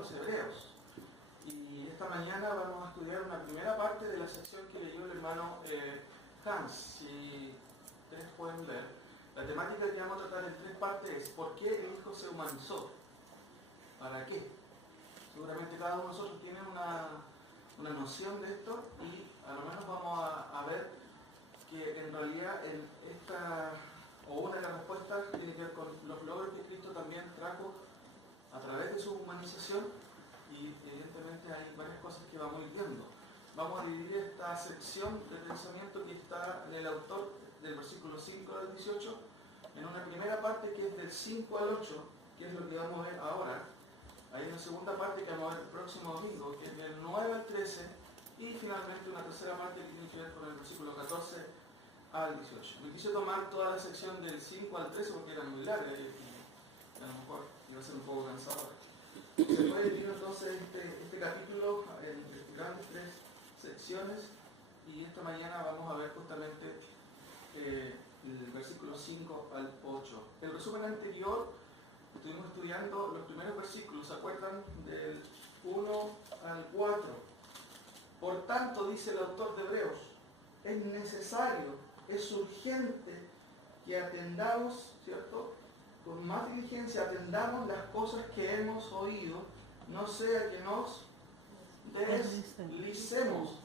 los Hebreos. Y esta mañana vamos a estudiar una primera parte de la sección que leyó el hermano Hans. Si ustedes pueden ver, la temática que vamos a tratar en 3 partes es ¿por qué el Hijo se humanizó? ¿Para qué? Seguramente cada uno de nosotros tiene una noción de esto y a lo menos vamos a ver que en realidad una de las respuestas tiene que ver con los logros que Cristo también trajo a través de su humanización, y evidentemente hay varias cosas que vamos a ir viendo. Vamos a dividir esta sección de pensamiento que está en el autor del versículo 5 al 18 en una primera parte que es del 5 al 8, que es lo que vamos a ver ahora. Hay una segunda parte que vamos a ver el próximo domingo, que es del 9 al 13, y finalmente una tercera parte que tiene que ver con el versículo 14 al 18. Me quise tomar toda la sección del 5 al 13 porque era muy larga y a lo mejor iba a ser un poco cansadora. Se puede dividir entonces este capítulo en grandes 3 secciones, y esta mañana vamos a ver justamente el versículo 5 al 8. El resumen anterior estuvimos estudiando los primeros versículos, ¿se acuerdan? Del 1 al 4. Por tanto, dice el autor de Hebreos, es necesario, es urgente que atendamos, ¿cierto?, con más diligencia atendamos las cosas que hemos oído, no sea que nos deslicemos.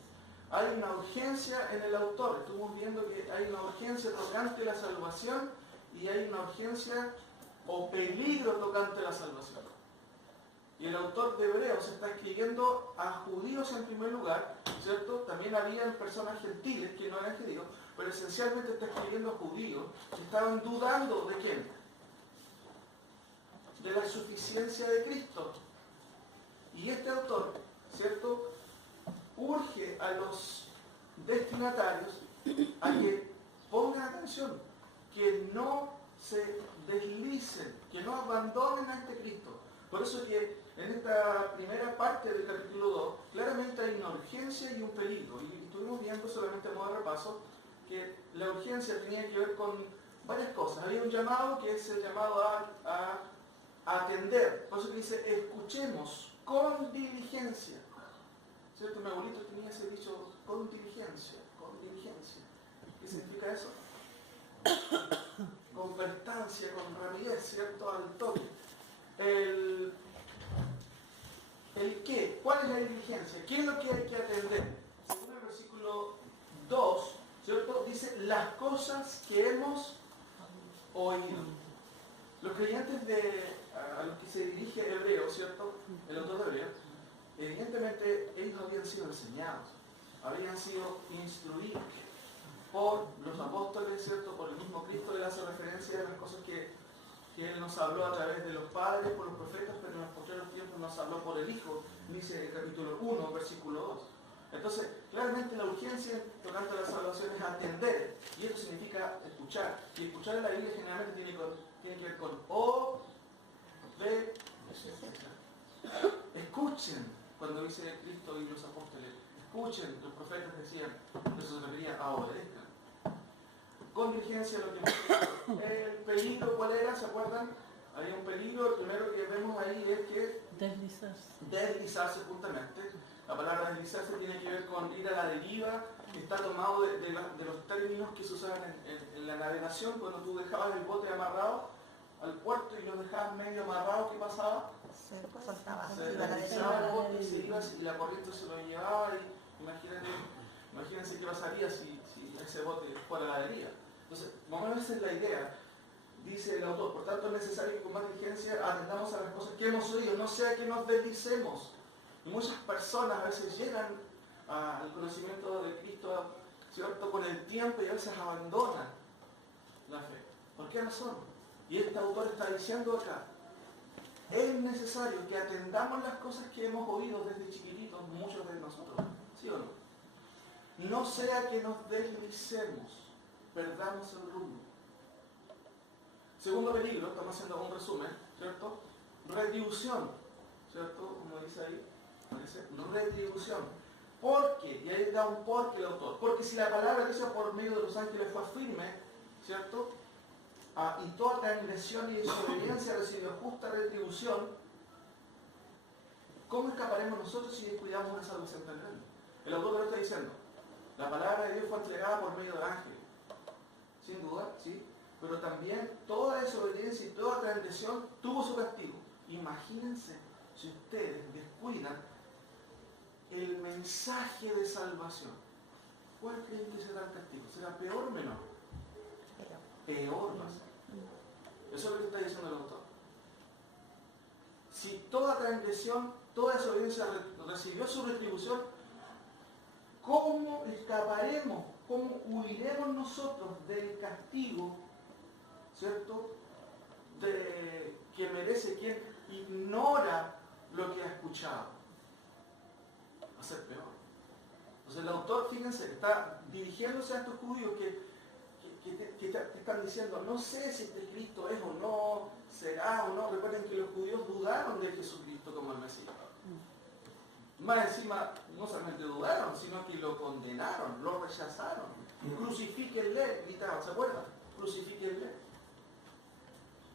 Hay una urgencia en el autor. Estuvimos viendo que hay una urgencia tocante la salvación y hay una urgencia o peligro tocante la salvación. Y el autor de Hebreos está escribiendo a judíos en primer lugar, ¿cierto? También habían personas gentiles que no eran judíos, pero esencialmente está escribiendo a judíos que estaban dudando ¿de quién? De la suficiencia de Cristo. Y este autor, ¿cierto?, urge a los destinatarios a que pongan atención, que no se deslicen, que no abandonen a este Cristo. Por eso que en esta primera parte del capítulo 2 claramente hay una urgencia y un peligro. Y estuvimos viendo solamente a modo de repaso que la urgencia tenía que ver con varias cosas. Había un llamado que es el llamado a atender. Por eso que dice, escuchemos con diligencia. ¿Cierto? Mi abuelito tenía ese dicho, con diligencia, con diligencia. ¿Qué significa eso? Con prestancia, con rapidez, ¿cierto? Al toque. ¿El qué? ¿Cuál es la diligencia? ¿Qué es lo que hay que atender? Según el versículo 2, ¿cierto?, dice, las cosas que hemos oído. Los creyentes a los que se dirige Hebreo, ¿cierto?, el autor de Hebreo, evidentemente ellos habían sido enseñados, habían sido instruidos por los apóstoles, ¿cierto?, por el mismo Cristo. Él hace referencia a las cosas que Él nos habló a través de los padres, por los profetas, pero en los posteriores tiempos nos habló por el Hijo, dice el capítulo 1, versículo 2. Entonces, claramente la urgencia tocante a la salvación es atender, y esto significa escuchar. Y escuchar en la Biblia generalmente tiene que ver con obedecer. Escuchen, cuando dice Cristo y los apóstoles, escuchen, los profetas decían, eso se refería a obedezcan. Con diligencia lo que el peligro, ¿cuál era? ¿Se acuerdan? Había un peligro, el primero que vemos ahí es que deslizarse justamente. La palabra deslizarse tiene que ver con ir a la deriva, que está tomado de los términos que se usaban en la navegación. Cuando tú dejabas el bote amarrado al puerto y lo dejabas medio amarrado, ¿qué pasaba? Se deslizaba el bote y se iba, y la corriente se lo llevaba, y imagínense qué pasaría si ese bote fuera a la deriva. Entonces, más o menos esa es la idea. Dice el autor, por tanto es necesario que con más diligencia atendamos a las cosas que hemos oído, no sea que nos deslicemos. Y muchas personas a veces llegan al conocimiento de Cristo, ¿cierto?, con el tiempo, y a veces abandonan la fe. ¿Por qué razón? Y este autor está diciendo acá, es necesario que atendamos las cosas que hemos oído desde chiquititos, muchos de nosotros, ¿sí o no? No sea que nos deslicemos, perdamos el rumbo. Segundo peligro, estamos haciendo un resumen, ¿cierto? Retribución, ¿cierto? Como dice ahí, retribución. Porque, y ahí da un porque el autor, porque si la palabra dice por medio de los ángeles fue firme, ¿cierto? Y toda transgresión y desobediencia recibió justa retribución, ¿Cómo escaparemos nosotros si descuidamos una salvación tan grande? El autor lo está diciendo. La palabra de Dios fue entregada por medio de ángeles. Sin duda, ¿sí? Pero también toda desobediencia y toda transgresión tuvo su castigo. Imagínense si ustedes descuidan el mensaje de salvación. ¿Cuál creen que será el castigo? ¿Será peor o menor? Peor va a ser. Eso es lo que está diciendo el autor. Si toda transgresión, toda desobediencia recibió su retribución, ¿cómo escaparemos? ¿Cómo huiremos nosotros del castigo, ¿cierto?, que merece quien ignora lo que ha escuchado? Va a ser peor. Entonces el autor, fíjense, está dirigiéndose a estos judíos que están diciendo, no sé si este Cristo es o no, será o no. Recuerden que los judíos dudaron de Jesucristo como el Mesías. Más encima, no solamente dudaron, sino que lo condenaron, lo rechazaron. Crucifíquenle, gritaban, ¿se acuerdan? Crucifíquenle.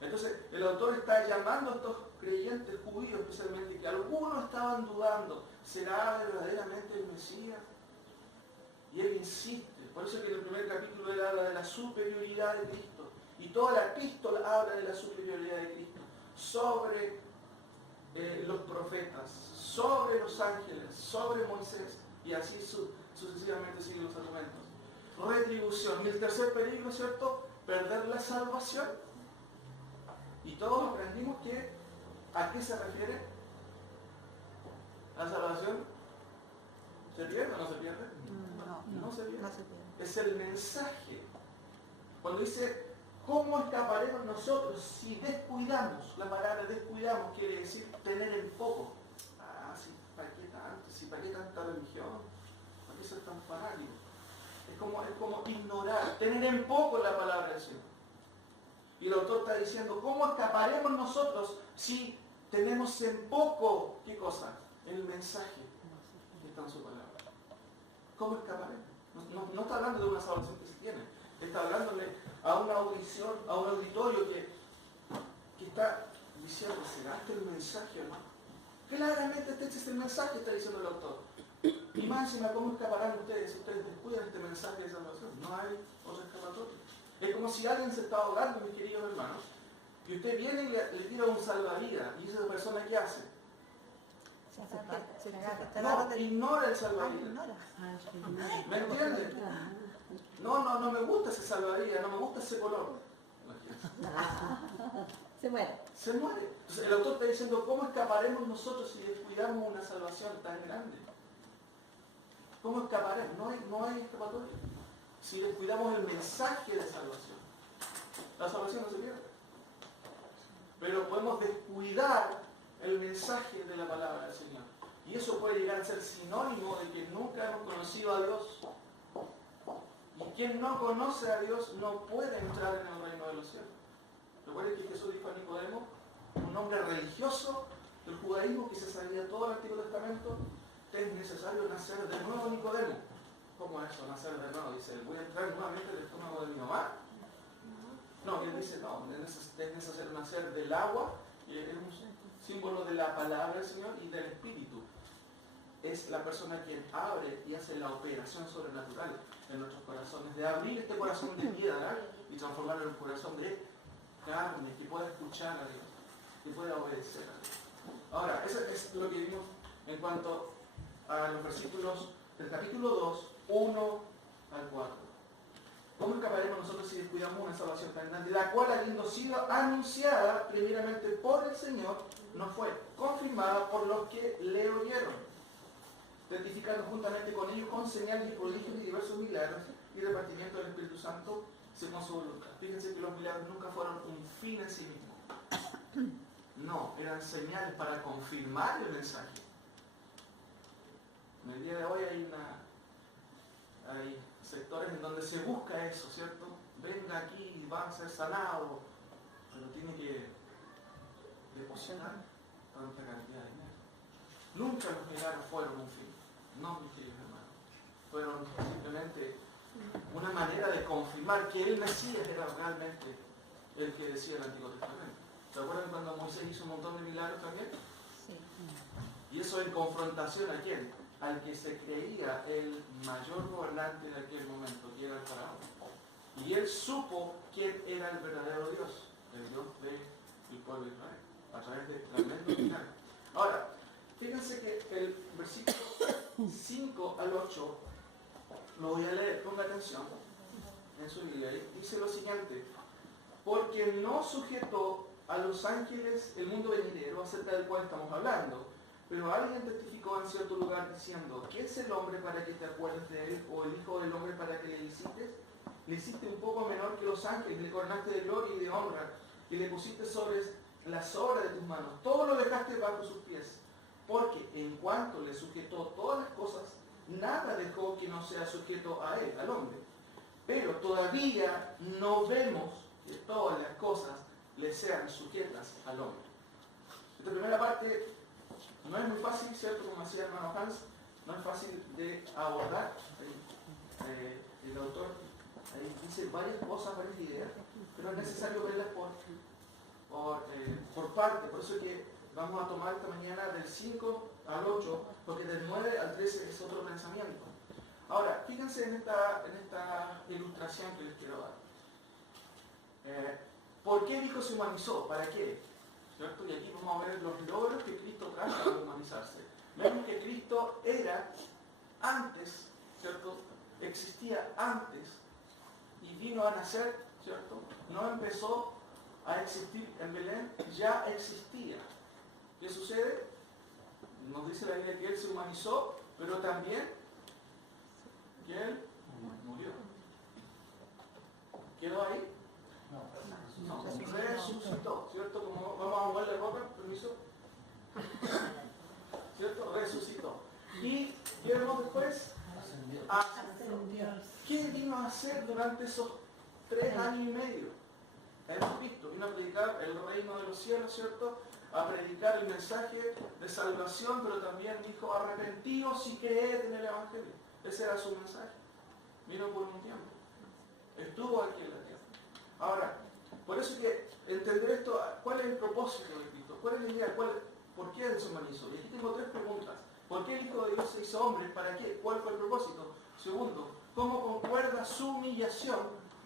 Entonces, el autor está llamando a estos creyentes judíos, especialmente, que algunos estaban dudando, ¿será verdaderamente el Mesías? Y él insiste. Por eso es que en el primer capítulo él habla de la superioridad de Cristo. Y toda la epístola habla de la superioridad de Cristo sobre los profetas, sobre los ángeles, sobre Moisés, y así sucesivamente siguen los argumentos. Retribución. Y el tercer peligro, ¿cierto? Perder la salvación. Y todos aprendimos que, ¿a qué se refiere? ¿La salvación se pierde o no se pierde? No se pierde. Es el mensaje. Cuando dice, ¿cómo escaparemos nosotros si descuidamos? La palabra descuidamos quiere decir tener en poco. Ah, sí, ¿para qué tanto? Sí, ¿para qué tanta religión? ¿Para qué ser tan fanático? Es como ignorar, tener en poco la palabra del Señor. Y el autor está diciendo, ¿cómo escaparemos nosotros si tenemos en poco, ¿qué cosa? El mensaje que está en su palabra. ¿Cómo escaparemos? No está hablando de una salvación que se tiene, está hablándole a una audición, a un auditorio que está diciendo, ¿será este el mensaje o no? Claramente este es el mensaje, está diciendo el autor. Y más encima, ¿cómo escaparán ustedes si ustedes descuidan este mensaje de salvación? No hay otra escapatoria. Es como si alguien se está ahogando, mis queridos hermanos, y usted viene y le tira un salvavidas, y esa persona, ¿qué hace? No, ignora el salvavidas. ¿Me entienden? No me gusta ese salvavidas, no me gusta ese color. Se muere. Se muere. Entonces el autor está diciendo, ¿cómo escaparemos nosotros si descuidamos una salvación tan grande? ¿Cómo escaparemos? No hay escapatoria. Si descuidamos el mensaje de salvación. La salvación no se pierde. Pero podemos descuidar el mensaje de la palabra del Señor. Y eso puede llegar a ser sinónimo de que nunca hemos conocido a Dios. Y quien no conoce a Dios no puede entrar en el reino de los cielos. Recuerden que Jesús dijo a Nicodemo, un hombre religioso del judaísmo que se sabía todo el Antiguo Testamento, te es necesario nacer de nuevo, Nicodemo. ¿Cómo es eso, nacer de nuevo? Dice, ¿voy a entrar nuevamente en el estómago de mi mamá? No, él dice, no, es necesario nacer del agua, y es un símbolo de la palabra del Señor y del Espíritu. Es la persona quien abre y hace la operación sobrenatural en nuestros corazones, de abrir este corazón de piedra y transformarlo en un corazón de carne, que pueda escuchar a Dios, que pueda obedecer a Dios. Ahora, eso es lo que vimos en cuanto a los versículos del capítulo 2, 1 al 4. ¿Cómo escaparemos nosotros si descuidamos una salvación tan grande, la cual, habiendo sido anunciada primeramente por el Señor, no fue confirmada por los que le oyeron, certificando juntamente con ellos con señales y prodigios y diversos milagros y repartimiento del Espíritu Santo según su voluntad? Fíjense que los milagros nunca fueron un fin en sí mismo. No, eran señales para confirmar el mensaje. En el día de hoy hay sectores en donde se busca eso, ¿cierto? Venga aquí y va a ser sanado, pero tiene que depositar tanta cantidad de dinero. Nunca los milagros fueron un fin, no, mis queridos hermanos. Fueron simplemente una manera de confirmar que el Mesías era realmente el que decía el Antiguo Testamento. ¿Se acuerdan cuando Moisés hizo un montón de milagros también? Sí. Y eso en confrontación ¿a quién? Al que se creía el mayor gobernante de aquel momento, que era el faraón. Y él supo quién era el verdadero Dios, el Dios del pueblo de Israel, a través de tremendo milagro. Ahora, fíjense que el versículo 5 al 8, lo voy a leer, ponga atención en su Biblia, dice lo siguiente: porque no sujetó a los ángeles el mundo venidero acerca del cual estamos hablando, pero alguien testificó en cierto lugar diciendo: ¿qué es el hombre para que te acuerdes de él? ¿O el hijo del hombre para que le visites? Le hiciste un poco menor que los ángeles, le coronaste de gloria y de honra, y le pusiste sobre las obras de tus manos. Todo lo dejaste bajo sus pies, porque en cuanto le sujetó todas las cosas, nada dejó que no sea sujeto a él, al hombre. Pero todavía no vemos que todas las cosas le sean sujetas al hombre. Esta primera parte no es muy fácil, ¿cierto? Como decía el hermano Hans, no es fácil de abordar. El autor ahí dice varias cosas, varias ideas, pero es necesario verlas por parte. Por eso es que vamos a tomar esta mañana del 5 al 8, porque del 9 al 13 es otro pensamiento. Ahora, fíjense en esta ilustración que les quiero dar. ¿Por qué el Hijo se humanizó? ¿Para qué? ¿Cierto? Y aquí vamos a ver los logros que Cristo trajo para humanizarse. Vemos que Cristo era antes, ¿cierto? Existía antes y vino a nacer, ¿cierto? No empezó a existir en Belén, ya existía. ¿Qué sucede? Nos dice la Biblia que Él se humanizó, pero también que Él murió. ¿Quedó ahí? No, resucitó, ¿cierto? Como vamos a moverle ropa, permiso. ¿Cierto? Resucitó. ¿Y qué vemos después? Ascendió. ¿Qué vino a hacer durante esos 3 años y medio? Hemos visto, vino a predicar el reino de los cielos, ¿cierto? A predicar el mensaje de salvación, pero también dijo: arrepentidos y creed en el Evangelio. Ese era su mensaje. Vino por un tiempo. Estuvo aquí en la tierra. Ahora, por eso que entender esto, ¿cuál es el propósito de Cristo? ¿Cuál es la idea? ¿Por qué Él se humanizó? Y aquí tengo 3 preguntas. ¿Por qué el Hijo de Dios se hizo hombre? ¿Para qué? ¿Cuál fue el propósito? Segundo, ¿cómo concuerda su humillación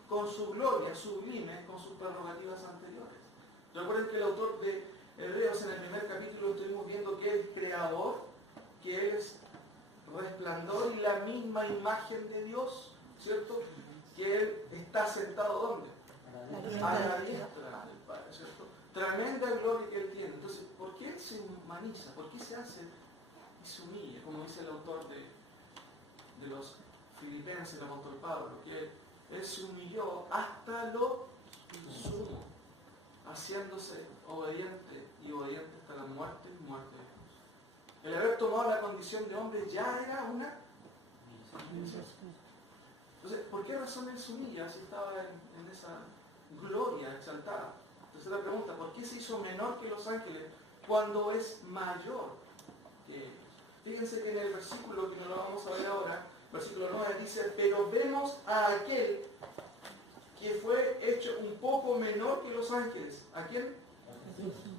con su gloria sublime, con sus prerrogativas anteriores? Recuerden que el autor de Hebreos, en el primer capítulo, estuvimos viendo que es creador, que Él es resplandor y la misma imagen de Dios, ¿cierto? Que Él está sentado ¿dónde? A la diestra del Padre, ¿cierto? Tremenda gloria que Él tiene. Entonces, ¿por qué Él se humaniza? ¿Por qué se hace y se humilla? Como dice el autor de los Filipenses, el apóstol Pablo, que Él se humilló hasta lo sumo, haciéndose obediente y obediente hasta la muerte y muerte de cruz. El haber tomado la condición de hombre ya era una humiliación. Entonces, ¿por qué razón Él se humilla si estaba en esa gloria exaltada? Tercera pregunta: ¿por qué se hizo menor que los ángeles cuando es mayor que ellos? Fíjense que en el versículo que no lo vamos a ver ahora, versículo 9, dice: pero vemos a aquel que fue hecho un poco menor que los ángeles. ¿A quién?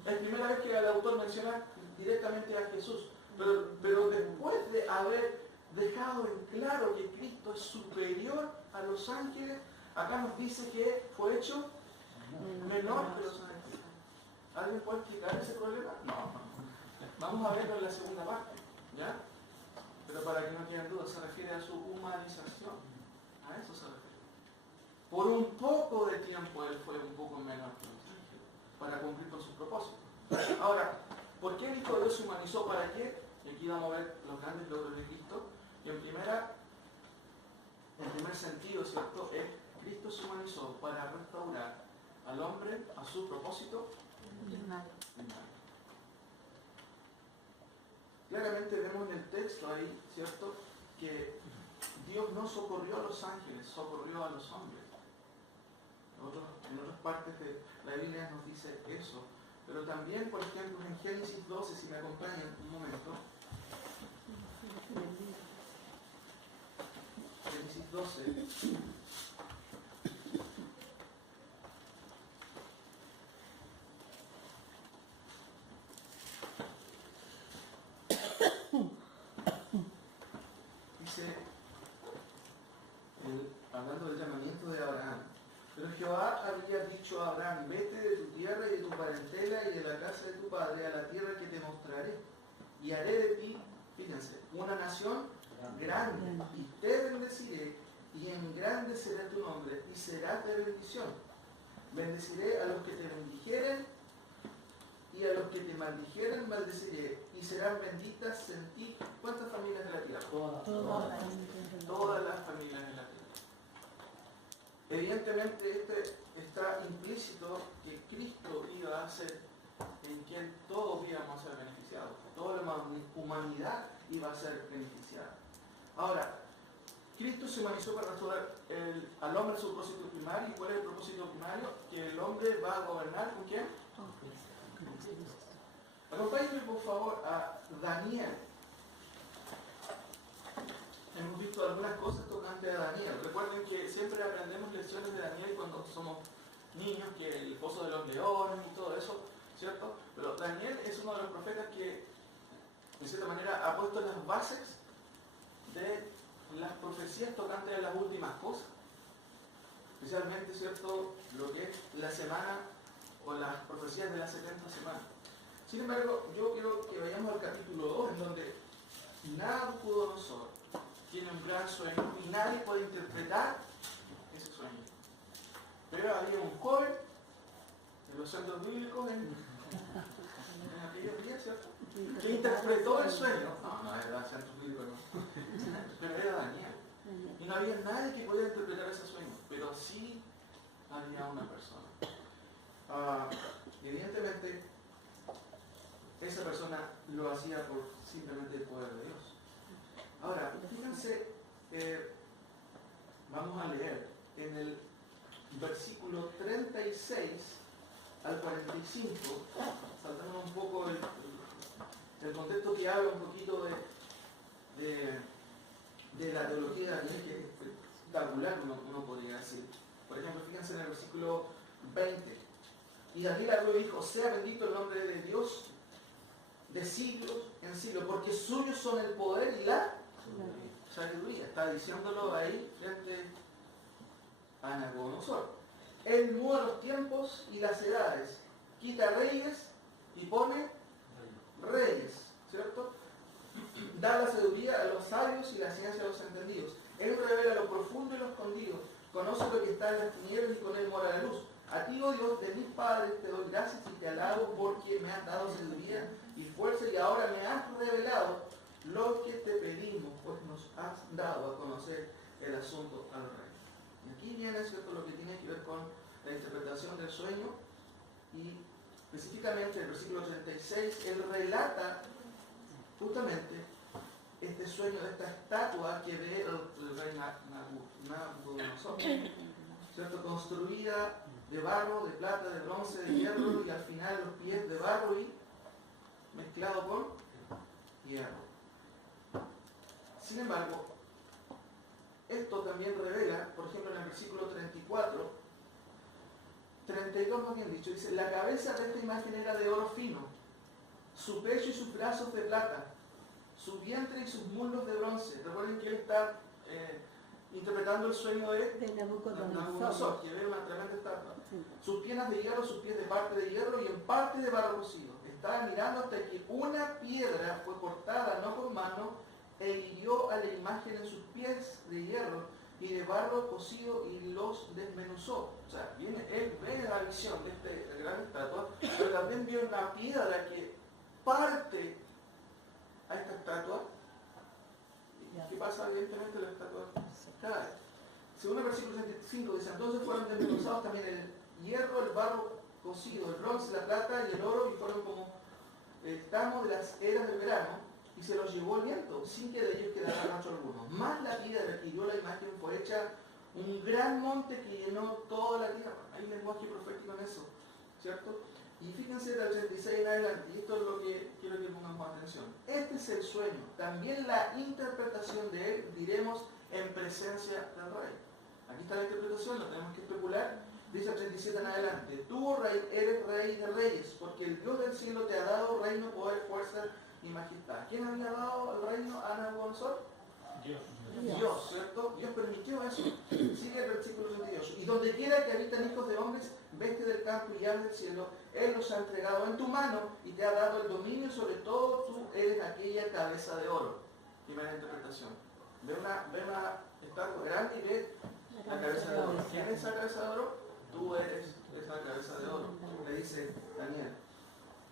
Es primera vez que el autor menciona directamente a Jesús, pero después de haber dejado en claro que Cristo es superior a los ángeles, acá nos dice que fue hecho menor que los ángeles. ¿Alguien puede explicar ese problema? No. Vamos a verlo en la segunda parte, ¿ya? Pero para que no queden dudas, se refiere a su humanización. A eso se refiere. Por un poco de tiempo Él fue un poco menor que los ángeles, para cumplir con sus propósitos. Ahora, ¿por qué el Hijo de Dios se humanizó? ¿Para qué? Y aquí vamos a ver los grandes logros de Cristo. Y en primer sentido, ¿cierto? Cristo se humanizó para restaurar al hombre a su propósito final. Claramente vemos en el texto ahí, ¿cierto?, que Dios no socorrió a los ángeles, socorrió a los hombres. En otras partes de la Biblia nos dice eso. Pero también, por ejemplo, en Génesis 12, si me acompañan un momento. Génesis 12. casa de tu padre a la tierra que te mostraré, y haré de ti, fíjense, una nación grande, y te bendeciré, y engrandeceré tu nombre, y serás de bendición. Bendeciré a los que te bendijeren, y a los que te maldijeren maldeciré, y serán benditas en ti. ¿Cuántas familias de la tierra? Todas las familias de la tierra. Evidentemente está implícito que Cristo iba a ser en quien todos íbamos a ser beneficiados, toda la humanidad iba a ser beneficiada. Ahora, Cristo se manifestó para restaurar al hombre su propósito primario. ¿Y cuál es el propósito primario? Que el hombre va a gobernar ¿con quién? Acompáñenme por favor a Daniel. Hemos visto algunas cosas tocantes a Daniel. Recuerden que siempre aprendemos lecciones de Daniel cuando somos niños, que el pozo de los leones y todo eso, ¿cierto? Pero Daniel es uno de los profetas que, de cierta manera, ha puesto las bases de las profecías tocantes a las últimas cosas. Especialmente, ¿cierto?, lo que es la semana o las profecías de las 70 semanas. Sin embargo, yo quiero que vayamos al capítulo 2, en donde Nabucodonosor tiene un gran sueño y nadie puede interpretar ese sueño. Pero había un joven en los centros bíblicos en aquellos días, ¿cierto?, que interpretó el sueño. No era centro bíblico, no. Pero era Daniel. Y no había nadie que pudiera interpretar ese sueño, pero sí había una persona. Evidentemente, esa persona lo hacía por simplemente el poder de Dios. Ahora, fíjense, vamos a leer en el versículo 36 al 45, saltando un poco el contexto que habla un poquito de la teología de Daniel, que es espectacular, uno podría decir. Por ejemplo, fíjense en el versículo 20. Y Daniel habló y dijo: sea bendito el nombre de Dios de siglos en siglos, porque suyos son el poder y la sabiduría. Está diciéndolo ahí frente a Nabucodonosor. Él muda los tiempos y las edades, quita reyes y pone reyes, ¿cierto? Da la sabiduría a los sabios y la ciencia a los entendidos. Él revela lo profundo y lo escondido, conoce lo que está en las tinieblas y con él mora la luz. A ti, oh Dios, de mis padres, te doy gracias y te alabo porque me has dado sabiduría y fuerza, y ahora me has revelado lo que te pedimos, pues nos has dado a conocer el asunto al rey. Y aquí viene, ¿cierto?, lo que tiene que ver con la interpretación del sueño, y específicamente el versículo 36, él relata justamente este sueño de esta estatua que ve el rey Nabucodonosor, ¿cierto?, construida de barro, de plata, de bronce, de hierro, y al final los pies de barro y mezclado con hierro. Sin embargo, esto también revela, por ejemplo, en el versículo 34, 32 más bien dicho, dice: la cabeza de esta imagen era de oro fino, su pecho y sus brazos de plata, su vientre y sus muslos de bronce. Recuerden que él está interpretando el sueño de Nabucodonosor, que ve una tremenda estatua. Sí. Sus piernas de hierro, sus pies de parte de hierro y en parte de barro cocido. Estaba mirando hasta que una piedra fue cortada, no con mano, e hirió a la imagen en sus pies de hierro y de barro cocido y los desmenuzó. O sea, él ve la visión de esta gran estatua, pero también vio una piedra que parte a esta estatua. ¿Qué pasa? Evidentemente la estatua cae. Según el versículo 65 dice: entonces fueron desmenuzados también el hierro, el barro cocido, el bronce, la plata y el oro, y fueron como el tamo de las eras del verano, y se los llevó el viento, sin que de ellos quedara rastro alguno. Más la piedra que hirió la imagen fue hecha un gran monte que llenó toda la tierra. Hay lenguaje profético en eso, ¿cierto? Y fíjense del 86 en adelante, y esto es lo que quiero que pongamos atención. Este es el sueño, también la interpretación de él, diremos en presencia del rey. Aquí está la interpretación, la tenemos que especular. Dice el 37 en adelante: tú, rey, eres rey de reyes, porque el Dios del cielo te ha dado reino, poder, fuerza y majestad. ¿Quién había dado el reino a Nabucodonosor? Dios, ¿cierto? Dios permitió eso. Sigue el versículo 38. Y donde quiera que habitan hijos de hombres, bestia del campo y aves del cielo, Él los ha entregado en tu mano y te ha dado el dominio sobre todo. Tú eres aquella cabeza de oro. Primera interpretación. Ve una estatua grande y ve la cabeza de oro. ¿Quién es esa cabeza de oro? Tú eres esa cabeza de oro, le dice Daniel.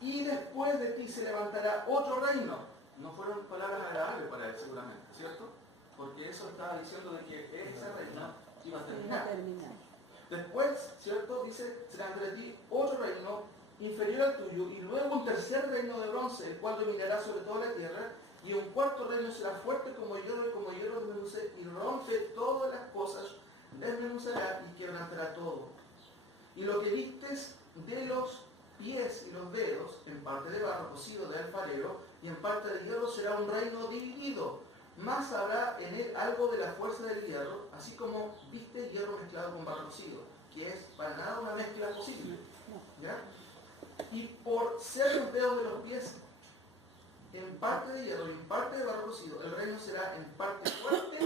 Y después de ti se levantará otro reino. No fueron palabras agradables para él, seguramente, ¿cierto? Porque eso estaba diciendo de que ese reino iba a terminar. Después, ¿cierto? Dice, será entre ti otro reino inferior al tuyo, y luego un tercer reino de bronce, el cual dominará sobre toda la tierra, y un cuarto reino será fuerte como hierro desmenuce, y rompe todas las cosas, desmenuzará y quebrantará todo. Y lo que vistes de los pies y los dedos, en parte de barro cocido de alfarero, y en parte de hierro, será un reino dividido. Más habrá en él algo de la fuerza del hierro, así como viste hierro mezclado con barro cocido, que es para nada una mezcla posible. ¿Ya? Y por ser los dedos de los pies, en parte de hierro y en parte de barro cocido, el reino será en parte fuerte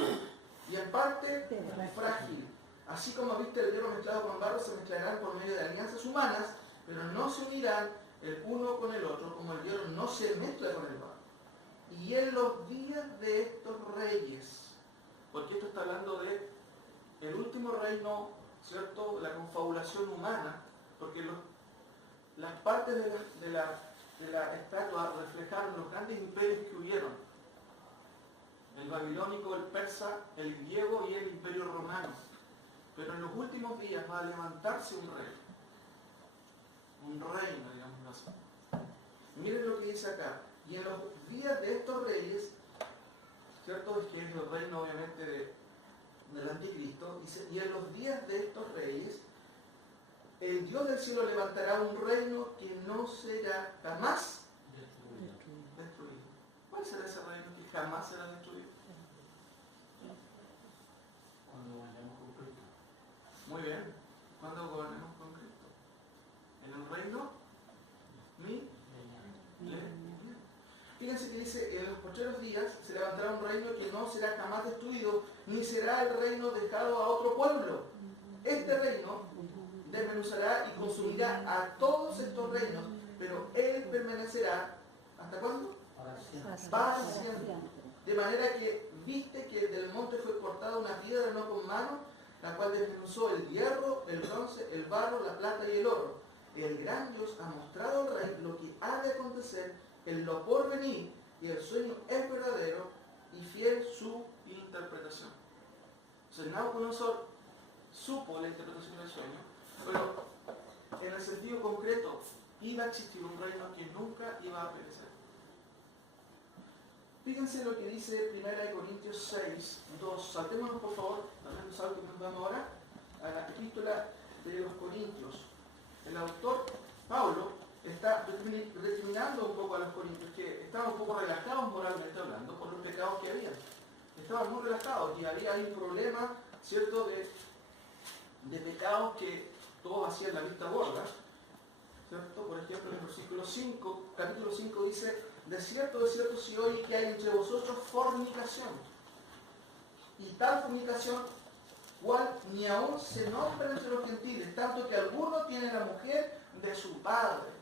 y en parte frágil. Así como viste el hierro mezclado con barro, se mezclarán por medio de alianzas humanas, pero no se unirán el uno con el otro, como el hierro no se mezcla con el barro. Y en los días de estos reyes, porque esto está hablando de el último reino, ¿cierto? La confabulación humana, porque las partes de la estatua reflejaron los grandes imperios que hubieron: el babilónico, el persa, el griego y el imperio romano. Pero en los últimos días va a levantarse un reino, digamos así. Miren lo que dice acá. Y en los días de estos reyes, ¿cierto? Es que es el reino obviamente del anticristo. Dice, y en los días de estos reyes, el Dios del cielo levantará un reino que no será jamás destruido. ¿Cuál será ese reino que jamás será destruido? Cuando vayamos con Cristo. Muy bien. ¿Cuándo gobernemos con Cristo? En un reino Fíjense que dice, en los postreros días se levantará un reino que no será jamás destruido, ni será el reino dejado a otro pueblo. Este reino desmenuzará y consumirá a todos estos reinos, pero él permanecerá, ¿hasta cuándo? Para siempre. De manera que viste que del monte fue cortada una piedra no con mano, la cual desmenuzó el hierro, el bronce, el barro, la plata y el oro. El gran Dios ha mostrado al rey lo que ha de acontecer en lo por venir, y el sueño es verdadero y fiel su interpretación. Entonces Nabucodonosor supo la interpretación del sueño, pero en el sentido concreto iba a existir un reino que nunca iba a perecer. Fíjense lo que dice 1 Corintios 6, 2. Saltémonos por favor, también un salto que nos damos ahora, a la epístola de los Corintios. El autor, Pablo, está recriminando un poco a los corintios, que estaban un poco relajados moralmente hablando por los pecados que habían. Estaban muy relajados y había ahí un problema, ¿cierto?, de pecados que todos hacían la vista gorda, ¿cierto? Por ejemplo, en el versículo 5, capítulo 5 dice, de cierto, si oye que hay entre vosotros fornicación, y tal fornicación, cual ni aún se nombra entre los gentiles, tanto que alguno tiene la mujer de su padre.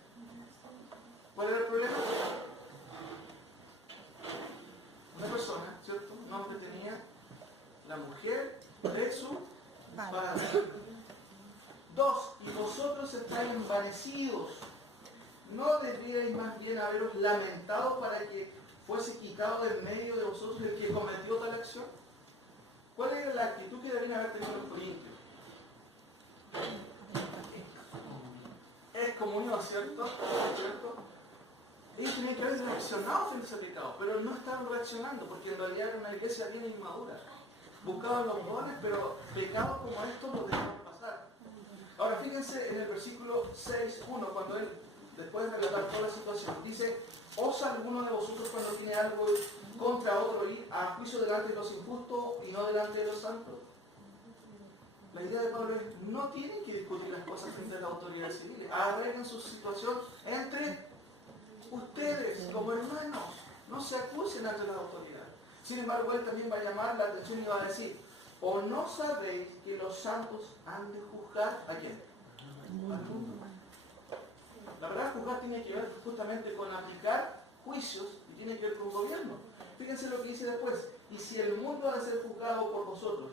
¿Cuál era el problema? Una persona, ¿cierto? Un hombre tenía la mujer de su padre. 2. Y vosotros estáis envanecidos. ¿No deberíais más bien haberos lamentado para que fuese quitado del medio de vosotros el que cometió tal acción? ¿Cuál era la actitud que deberían haber tenido los corintios? Excomunión, ¿cierto? Ellos tenían que haber reaccionado frente a ese pecado, pero no estaban reaccionando porque en realidad era una iglesia bien inmadura. Buscaban los dones, pero pecados como estos los dejaban pasar. Ahora fíjense en el versículo 6:1, cuando él, después de relatar toda la situación, dice, ¿osa alguno de vosotros cuando tiene algo contra otro ir a juicio delante de los injustos y no delante de los santos? La idea de Pablo es, no tienen que discutir las cosas frente a las autoridades civiles, arreglen su situación entre ustedes como hermanos, no se acusen ante las autoridades. Sin embargo, él también va a llamar la atención y va a decir, ¿o no sabéis que los santos han de juzgar a quién? Al mundo. La palabra juzgar tiene que ver justamente con aplicar juicios y tiene que ver con gobierno. Fíjense lo que dice después. Y si el mundo ha de ser juzgado por vosotros,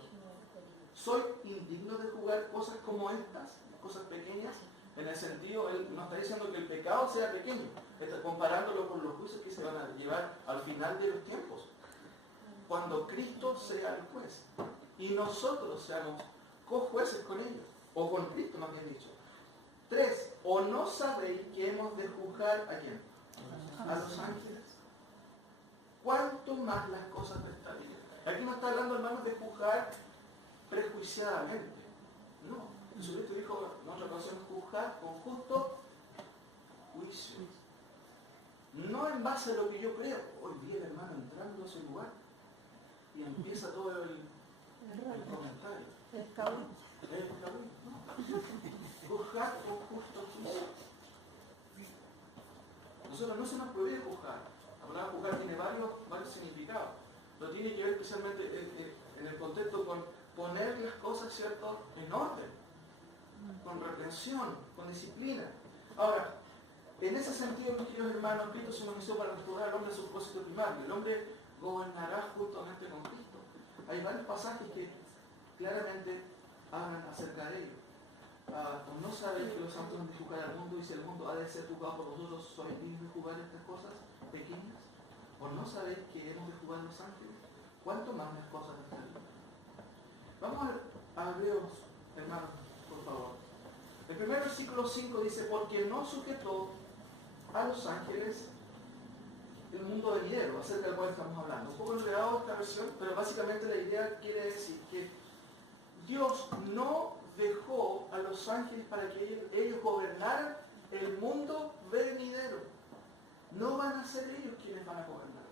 ¿soy indigno de juzgar cosas como estas? Cosas pequeñas. En el sentido, él nos está diciendo que el pecado sea pequeño, está comparándolo con los juicios que se van a llevar al final de los tiempos. Cuando Cristo sea el juez y nosotros seamos cojueces con ellos, o con Cristo más bien dicho. 3. ¿O no sabéis que hemos de juzgar a quién? A los ángeles. ¿Cuánto más las cosas de esta vida? Aquí no está hablando, hermanos, de juzgar prejuiciadamente. No. Jesucristo dijo en otra ocasión, juzgar con justo juicio. No en base a lo que yo creo. Hoy vi el hermano entrando a ese lugar y empieza todo el comentario. El cabrón. Juzgar con justo juicio. Nosotros no se nos prohíbe juzgar. La palabra juzgar tiene varios significados. Pero tiene que ver especialmente en el contexto con poner las cosas, ¿cierto?, en orden, con reprensión, con disciplina. Ahora, en ese sentido, mis queridos hermanos, Cristo se nos hizo para restaurar al hombre a su propósito primario. El hombre gobernará justamente con Cristo. Hay varios pasajes que claramente hablan acerca de ello. ¿O no sabéis que los santos han de juzgar al mundo y si el mundo ha de ser juzgado por vosotros, sois dignos de juzgar estas cosas pequeñas? ¿O no sabéis que hemos de juzgar los ángeles? ¿Cuánto más las cosas de esta vida? Vamos a Hebreos, hermanos, por favor. El primer versículo 5 dice, porque no sujetó a los ángeles el mundo venidero, acerca del cual estamos hablando. Un poco enredado esta versión, pero básicamente la idea quiere decir que Dios no dejó a los ángeles para que ellos gobernaran el mundo venidero. No van a ser ellos quienes van a gobernar.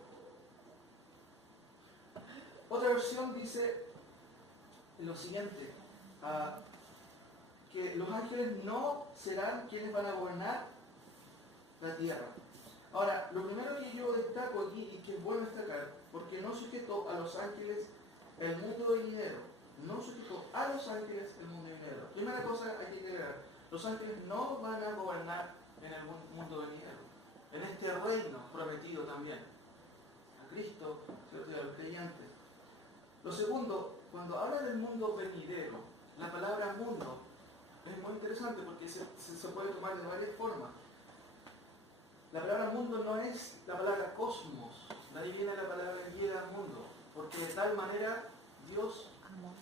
Otra versión dice lo siguiente, que los ángeles no serán quienes van a gobernar la tierra. Ahora, lo primero que yo destaco aquí, y que es bueno destacar, porque no sujetó a los ángeles el mundo venidero, no sujetó a los ángeles el mundo venidero. Primera cosa hay que aclarar, los ángeles no van a gobernar en el mundo venidero, en este reino prometido también, a Cristo, ¿cierto?, y a los creyentes. Lo segundo, cuando habla del mundo venidero, la palabra mundo es muy interesante porque se puede tomar de varias formas. La palabra mundo no es la palabra cosmos, de ahí viene la palabra griega mundo, porque de tal manera Dios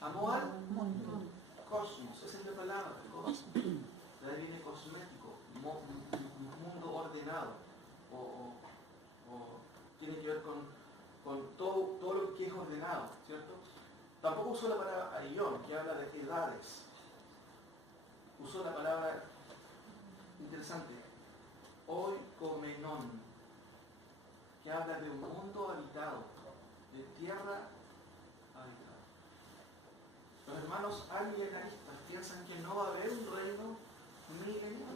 amó al mundo. Cosmos, esa es la palabra, cosmos. De ahí viene cosmético, mundo ordenado, o tiene que ver con todo lo que es ordenado, ¿cierto? Tampoco usó la palabra aion, que habla de edades. Usó la palabra interesante, oikomenon, que habla de un mundo habitado, de tierra habitada. Los hermanos alienaristas piensan que no va a haber un reino milenario.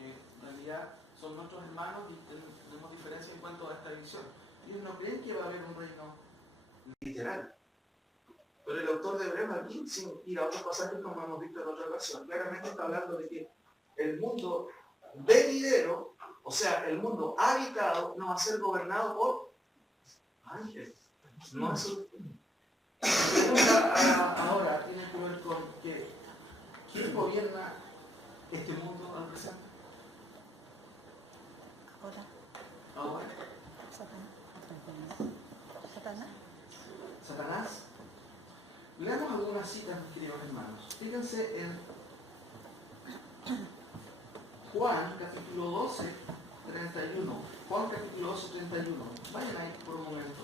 En realidad son nuestros hermanos y tenemos diferencia en cuanto a esta visión. Ellos no creen que va a haber un reino literal. Pero el autor de Hebreos aquí, sin ir a otros pasajes como hemos visto en otra ocasión, claramente está hablando de que el mundo venidero, o sea, el mundo habitado, no va a ser gobernado por ángeles. No es la pregunta ahora tiene que ver con que ¿quién gobierna este mundo al presente? Ahora. Satanás. Leamos algunas citas, mis queridos hermanos. Fíjense en Juan, capítulo 12, 31. Juan, capítulo 12, 31. Vayan ahí por un momento.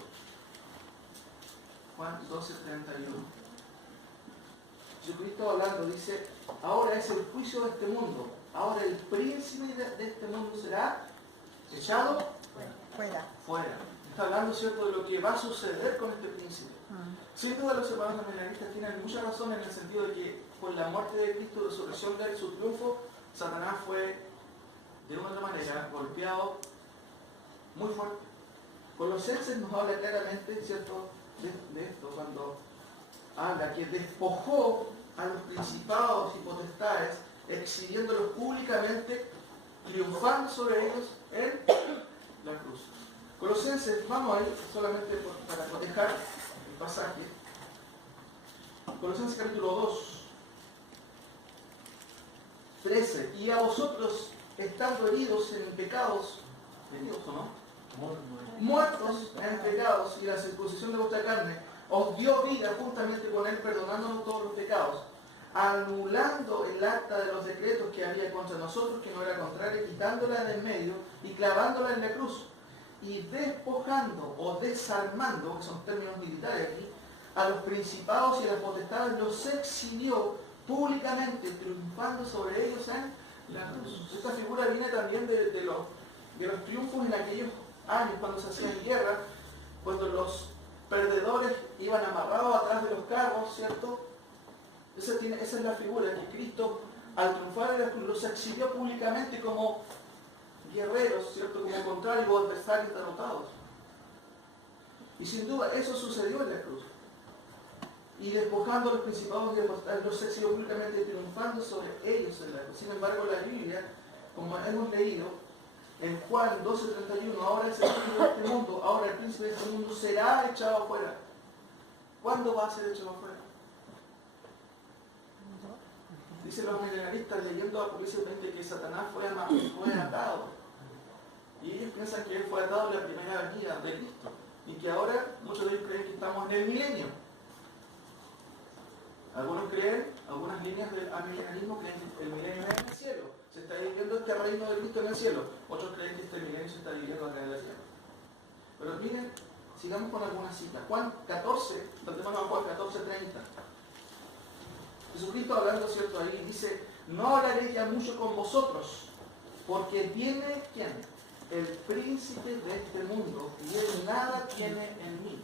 Juan 12, 31. Jesucristo hablando dice, ahora es el juicio de este mundo. Ahora el príncipe de este mundo será echado fuera. Está hablando, ¿cierto?, de lo que va a suceder con este príncipe. Sin duda los hermanos amenaristas tienen mucha razón en el sentido de que con la muerte de Cristo, la resurrección de él, su triunfo, Satanás fue de una otra manera golpeado muy fuerte. Colosenses nos habla claramente, ¿cierto?, de esto, cuando habla que despojó a los principados y potestades, exhibiéndolos públicamente, triunfando sobre ellos en la cruz. Colosenses, vamos ahí, solamente para cotejar el pasaje. Colosenses capítulo 2, 13. Y a vosotros, estando heridos en pecados, heridos o no, muertos en pecados y la circuncisión de vuestra carne, os dio vida juntamente con él, perdonándonos todos los pecados, anulando el acta de los decretos que había contra nosotros, que no era contraria, quitándola del medio y clavándola en la cruz, y despojando o desarmando, que son términos militares aquí, a los principados y a las potestades, los exhibió públicamente, triunfando sobre ellos en la cruz. Esta figura viene también de los triunfos en aquellos años cuando se hacían guerra, cuando los perdedores iban amarrados atrás de los carros, ¿cierto? Esa es la figura que Cristo, al triunfar en la cruz, los exhibió públicamente como guerreros, ¿cierto?, como contrarios o adversarios derrotados. Y sin duda eso sucedió en la cruz. Y despojando a los principados de los exhibió públicamente, triunfando sobre ellos en la cruz. Sin embargo, la Biblia, como hemos leído, en Juan 12:31, ahora es el príncipe de este mundo, ahora el príncipe de este mundo será echado afuera. ¿Cuándo va a ser echado afuera? Dicen los milenaristas leyendo Apocalipsis 20 que Satanás fue atado. Y ellos piensan que él fue atado en la primera venida de Cristo. Y que ahora muchos de ellos creen que estamos en el milenio. Algunos creen, algunas líneas del amilenarismo creen que el milenio es en el cielo. Se está viviendo este reino de Cristo en el cielo. Otros creen que este milenio se está viviendo acá en la tierra. Pero miren, sigamos con algunas citas. Juan 14, tratemos a Juan 14:30. Jesucristo hablando, ¿cierto? Ahí dice, no hablaré ya mucho con vosotros, porque viene, ¿quién? El príncipe de este mundo, y él nada tiene en mí.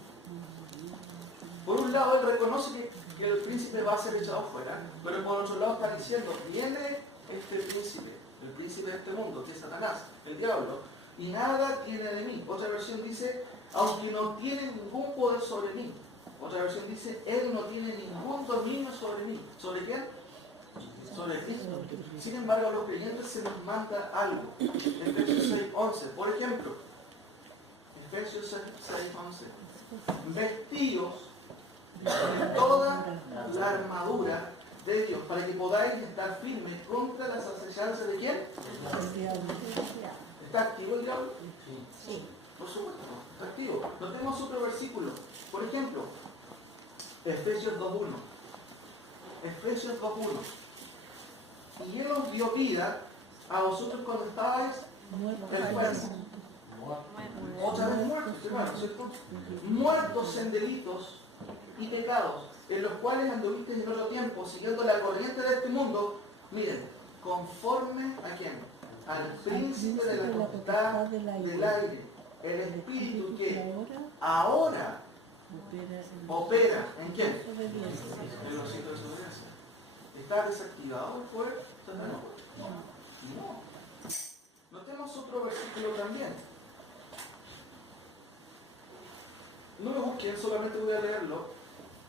Por un lado, él reconoce que el príncipe va a ser echado fuera, pero por otro lado está diciendo, viene este príncipe, el príncipe de este mundo, que es Satanás, el diablo, y nada tiene de mí. Otra versión dice, aunque no tiene ningún poder sobre mí. Otra versión dice, él no tiene ningún dominio sobre mí. ¿Sobre quién? Sobre Cristo. Sin embargo, a los creyentes se nos manda algo. Efesios 6:11, por ejemplo. Efesios 6:11. Vestidos de toda la armadura de Dios, para que podáis estar firmes contra las acechanzas de quién? ¿Está activo el diablo? Sí. Por supuesto, está activo. Notemos otro versículo. Por ejemplo, Efesios 2:1. Efesios 2:1. Y él os dio vida a vosotros cuando estabais enfermos. Otra vez muertos, hermanos, ¿cierto? Muertos en delitos y pecados, en los cuales anduvisteis en otro tiempo, siguiendo la corriente de este mundo, miren, conforme a quién? Al príncipe de la potestad del aire, el espíritu que ahora opera ¿en quién? En los hijos de desobediencia. ¿Está desactivado el poder? No. Notemos otro versículo también. No lo busquen, solamente voy a leerlo.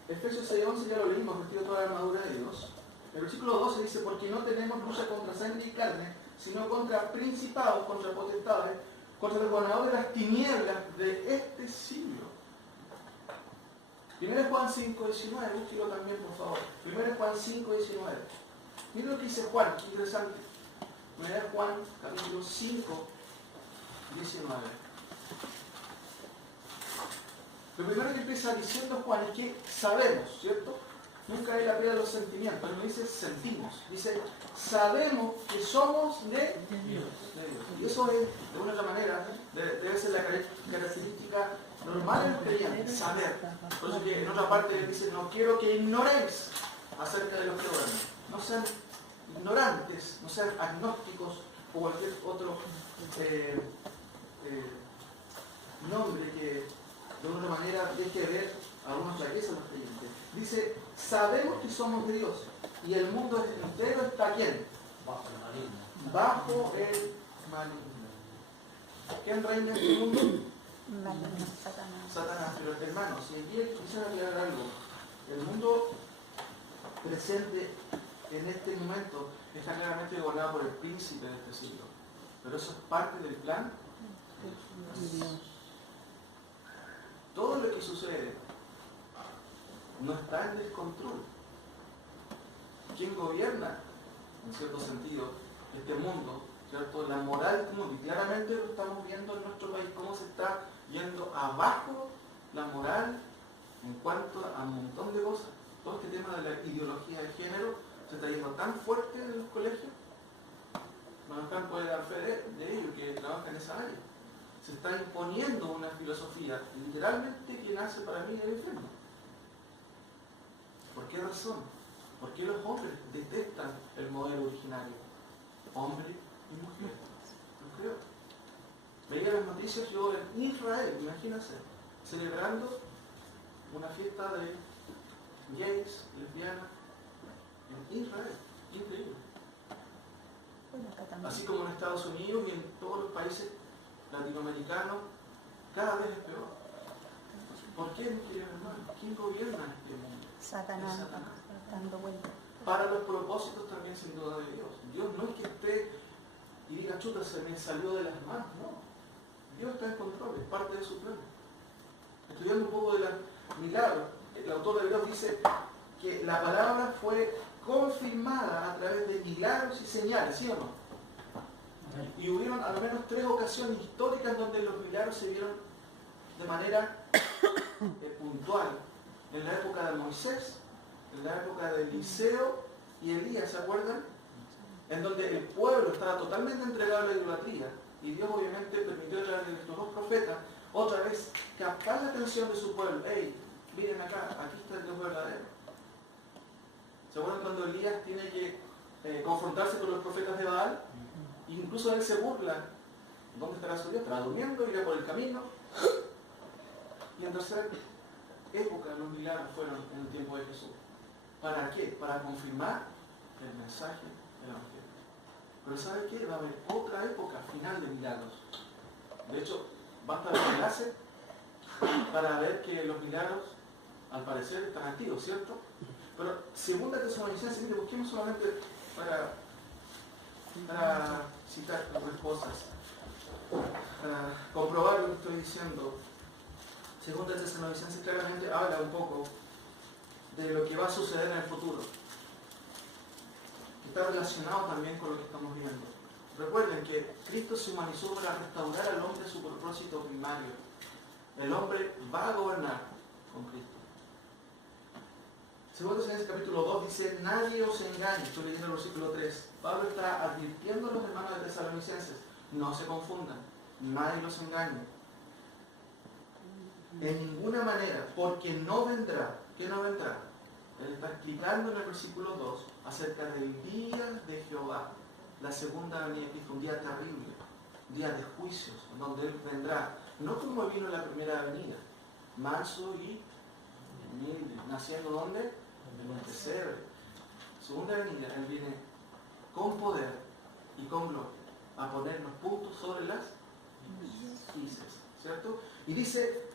Efesios 6:11 ya lo leímos, vestido toda la armadura de Dios. El versículo 12 dice, porque no tenemos lucha contra sangre y carne, sino contra principados, contra potestades, contra los gobernadores de las tinieblas de este siglo. 1 Juan 5:19, búsquelo también, por favor. 1 Juan 5:19. Miren lo que dice Juan, qué interesante. 1 Juan, capítulo 5:19. Lo primero que empieza diciendo Juan es que sabemos, ¿cierto? Nunca él apela a los sentimientos, no dice sentimos. Dice, sabemos que somos de Dios. Y eso es, de una u otra manera, debe ser la característica normal en los creyentes, saber. Por eso que en otra parte él dice, no quiero que ignoréis acerca de los que oran. No sean ignorantes, no sean agnósticos o cualquier otro nombre que de una manera deje ver algunas flaquezas de los creyentes. Dice, sabemos que somos de Dios y el mundo entero está ¿quién? Bajo el maligno. Bajo el maligno. ¿Quién reina en el mundo? Satanás. Pero hermanos, si aquí quisiera aclarar algo, el mundo presente en este momento está claramente gobernado por el príncipe de este siglo. Pero eso es parte del plan de Dios. Todo lo que sucede no está en descontrol. ¿Quién gobierna, en cierto sentido, este mundo? ¿Cierto? La moral del mundo, y claramente lo estamos viendo en nuestro país, cómo se está yendo abajo la moral en cuanto a un montón de cosas. Todo este tema de la ideología de género se está yendo tan fuerte en los colegios. Manhattan puede dar fe de ello, que trabaja en esa área. Se está imponiendo una filosofía, literalmente, que nace para mí del infierno. ¿Por qué razón? ¿Por qué los hombres detestan el modelo originario? Hombre y mujer. ¿No creo? Veía las noticias yo en Israel, imagínense, celebrando una fiesta de gays, lesbianas, en Israel. Increíble. Así como en Estados Unidos y en todos los países latinoamericanos, cada vez es peor. ¿Por qué, mis queridos hermanos? ¿Quién gobierna este mundo? Satanás dando vueltas. Para los propósitos también, sin duda, de Dios. Dios no es que esté y diga, chuta, se me salió de las manos. No. Dios está en control, es parte de su plan. Estudiando un poco de la milagros, el autor de Hebreos dice que la palabra fue confirmada a través de milagros y señales, ¿sí o no? Y hubieron al menos 3 ocasiones históricas donde los milagros se vieron de manera puntual. En la época de Moisés, en la época de Eliseo y Elías, ¿se acuerdan? En donde el pueblo estaba totalmente entregado a la idolatría y Dios obviamente permitió a través de estos 2 profetas otra vez captar la atención de su pueblo. ¡Ey, miren acá, aquí está el Dios verdadero! ¿Se acuerdan cuando Elías tiene que confrontarse con los profetas de Baal? Incluso él se burla. ¿Dónde estará su Dios? Estará durmiendo, irá por el camino. Y en tercera época los milagros fueron en el tiempo de Jesús. ¿Para qué? Para confirmar el mensaje del Evangelio. Pero ¿sabe qué? Va a haber otra época final de milagros. De hecho, basta ver enlace para ver que los milagros, al parecer, están activos, ¿cierto? Pero segunda Tesalonicenses, mire, busquemos solamente para citar algunas cosas, para comprobar lo que estoy diciendo. Segunda Tesalonicenses claramente habla un poco de lo que va a suceder en el futuro. Está relacionado también con lo que estamos viendo. Recuerden que Cristo se humanizó para restaurar al hombre su propósito primario. El hombre va a gobernar con Cristo. Segundo Tesalonicenses capítulo 2 dice, nadie os engañe. Estoy leyendo el versículo 3. Pablo está advirtiendo a los hermanos de Tesalonicenses, no se confundan, nadie los engañe. En ninguna manera, porque no vendrá. ¿Qué no vendrá? Él está explicando en el versículo 2 acerca del día de Jehová, la segunda venida de Cristo, un día terrible, día de juicios, donde Él vendrá, no como vino en la primera venida, manso y humilde, naciendo ¿dónde? En el pesebre. Segunda venida, Él viene con poder y con gloria a poner los puntos sobre las isis, ¿cierto? Y dice,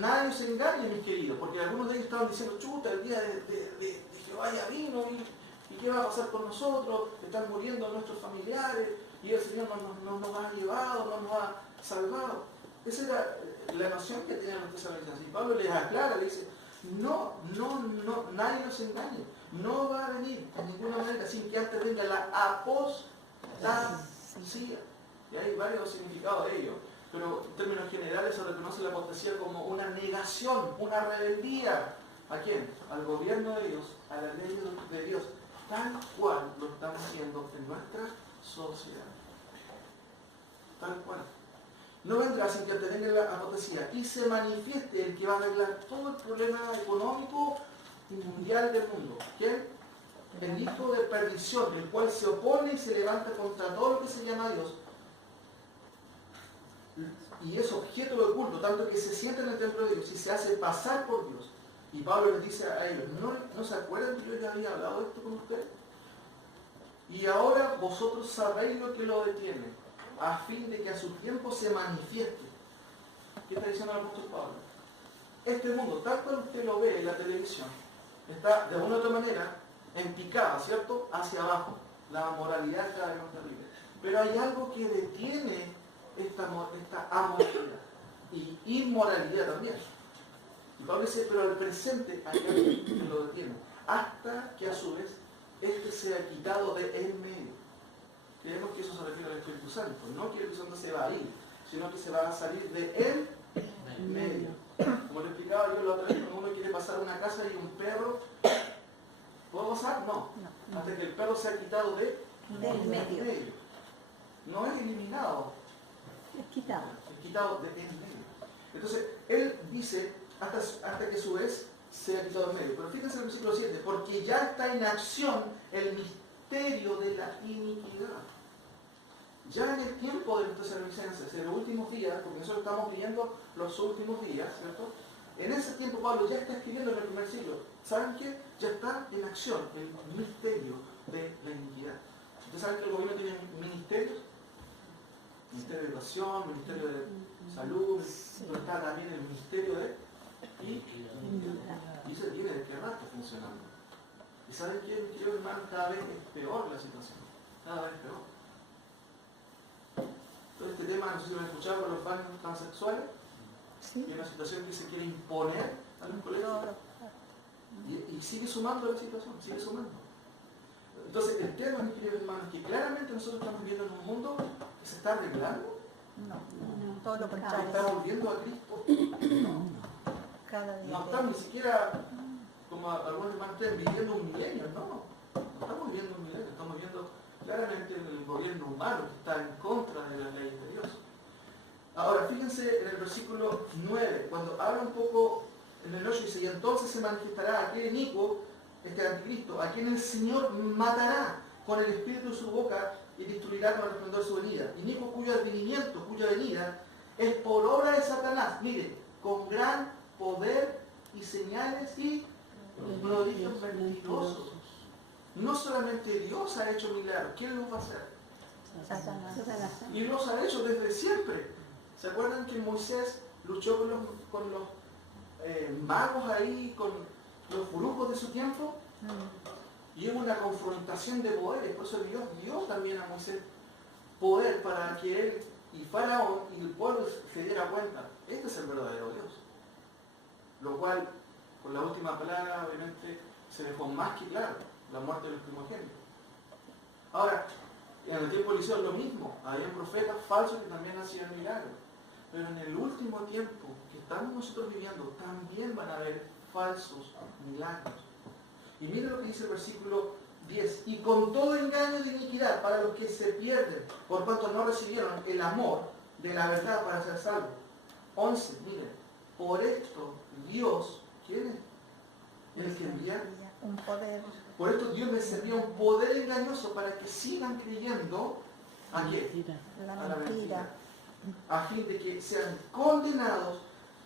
nadie se engañe, mis queridos, porque algunos de ellos estaban diciendo, chuta, el día de Jehová ya vino, y qué va a pasar con nosotros, están muriendo nuestros familiares, y el Señor no nos ha llevado, no nos ha salvado. Esa era la noción que tenían los tesalonicenses. Y Pablo les aclara, le dice, no, nadie los engañe, no va a venir de ninguna manera sin que antes venga la apostasía. Y hay varios significados de ello. Pero en términos generales se reconoce la apostasía como una negación, una rebeldía. ¿A quién? Al gobierno de Dios, a la ley de Dios, tal cual lo estamos haciendo en nuestra sociedad. Tal cual. No vendrá sin que te venga la apostasía y se manifieste el que va a arreglar todo el problema económico y mundial del mundo. ¿Quién? El hijo de perdición, el cual se opone y se levanta contra todo lo que se llama Dios. Y es objeto de culto, tanto que se sienta en el templo de Dios y se hace pasar por Dios. Y Pablo les dice a ellos, ¿no se acuerdan que yo ya había hablado de esto con ustedes? Y ahora vosotros sabéis lo que lo detiene, a fin de que a su tiempo se manifieste. ¿Qué está diciendo el apóstol Pablo? Este mundo, tal cual usted lo ve en la televisión, está de una u otra manera en picada, ¿cierto? Hacia abajo. La moralidad cada vez más terrible. Pero hay algo que detiene esta amoralidad y inmoralidad también. Y Pablo dice, pero al presente hay algo que lo detiene, hasta que a su vez este sea quitado de en medio. Creemos que eso se refiere al Espíritu Santo, no que el Espíritu Santo se va a ir, sino que se va a salir de él en medio. Como le explicaba yo la otra vez, cuando uno quiere pasar una casa y un perro, ¿puedo pasar? No. Hasta que el perro sea quitado del medio. No es eliminado. Es quitado. Es quitado de en medio. Entonces, él dice, hasta que a su vez sea quitado del medio. Pero fíjense en el versículo 7, porque ya está en acción el misterio de la iniquidad. Ya en el tiempo de nuestras reminiscencias, en los últimos días, porque nosotros estamos viviendo los últimos días, ¿cierto? En ese tiempo Pablo ya está escribiendo en el primer siglo. ¿Saben qué? Ya está en acción el misterio de la iniquidad. ¿Ustedes saben que el gobierno tiene ministerios? Ministerio de Educación, Ministerio de Salud, pero está también el Ministerio de Iniquidad. Y se tiene de qué rato funcionando. ¿Y saben qué, mis queridos hermanos? Cada vez es peor la situación. Cada vez es peor. Todo este tema, no sé si lo han escuchado, con los baños transexuales, Sí. y una situación que se quiere imponer a los colegios. Y sigue sumando la situación, sigue sumando. Entonces, el tema, mis queridos hermanos, es que claramente nosotros estamos viviendo en un mundo que se está arreglando. No, todo lo ¿Se contrario. está volviendo a Cristo? Cada día. No estamos ni siquiera, como algunos hermanos estén viviendo un milenio, no. No estamos viviendo un milenio, estamos viviendo claramente el gobierno humano que está en contra de las leyes de Dios. Ahora, fíjense en el versículo 9, cuando habla un poco en el 8, dice, y entonces se manifestará aquel inicuo, este anticristo, a quien el Señor matará con el espíritu de su boca y destruirá con el resplandor de su venida. Inicuo cuyo advenimiento, cuya venida, es por obra de Satanás, miren, con gran poder y señales y prodigios mentirosos. No solamente Dios ha hecho milagros, ¿quién los va a hacer? Satanás. Y los ha hecho desde siempre. ¿Se acuerdan que Moisés luchó con los magos ahí, con los brujos de su tiempo? Y hubo una confrontación de poderes. Por eso Dios dio también a Moisés poder para que él y Faraón y el pueblo se diera cuenta. Este es el verdadero Dios. Lo cual, con la última plaga, obviamente, se dejó más que claro, la muerte de los primogénitos. Ahora, en el tiempo de Eliseo es lo mismo. Había profetas falsos que también hacían milagros. Pero en el último tiempo que estamos nosotros viviendo, también van a haber falsos milagros. Y miren lo que dice el versículo 10. Y con todo engaño de iniquidad para los que se pierden, por cuanto no recibieron el amor de la verdad para ser salvos. 11. Miren, por esto Dios, ¿quién es? El que envía un poder. Por esto Dios les envía un poder engañoso para que sigan creyendo ¿a quién? A la mentira. A fin de que sean condenados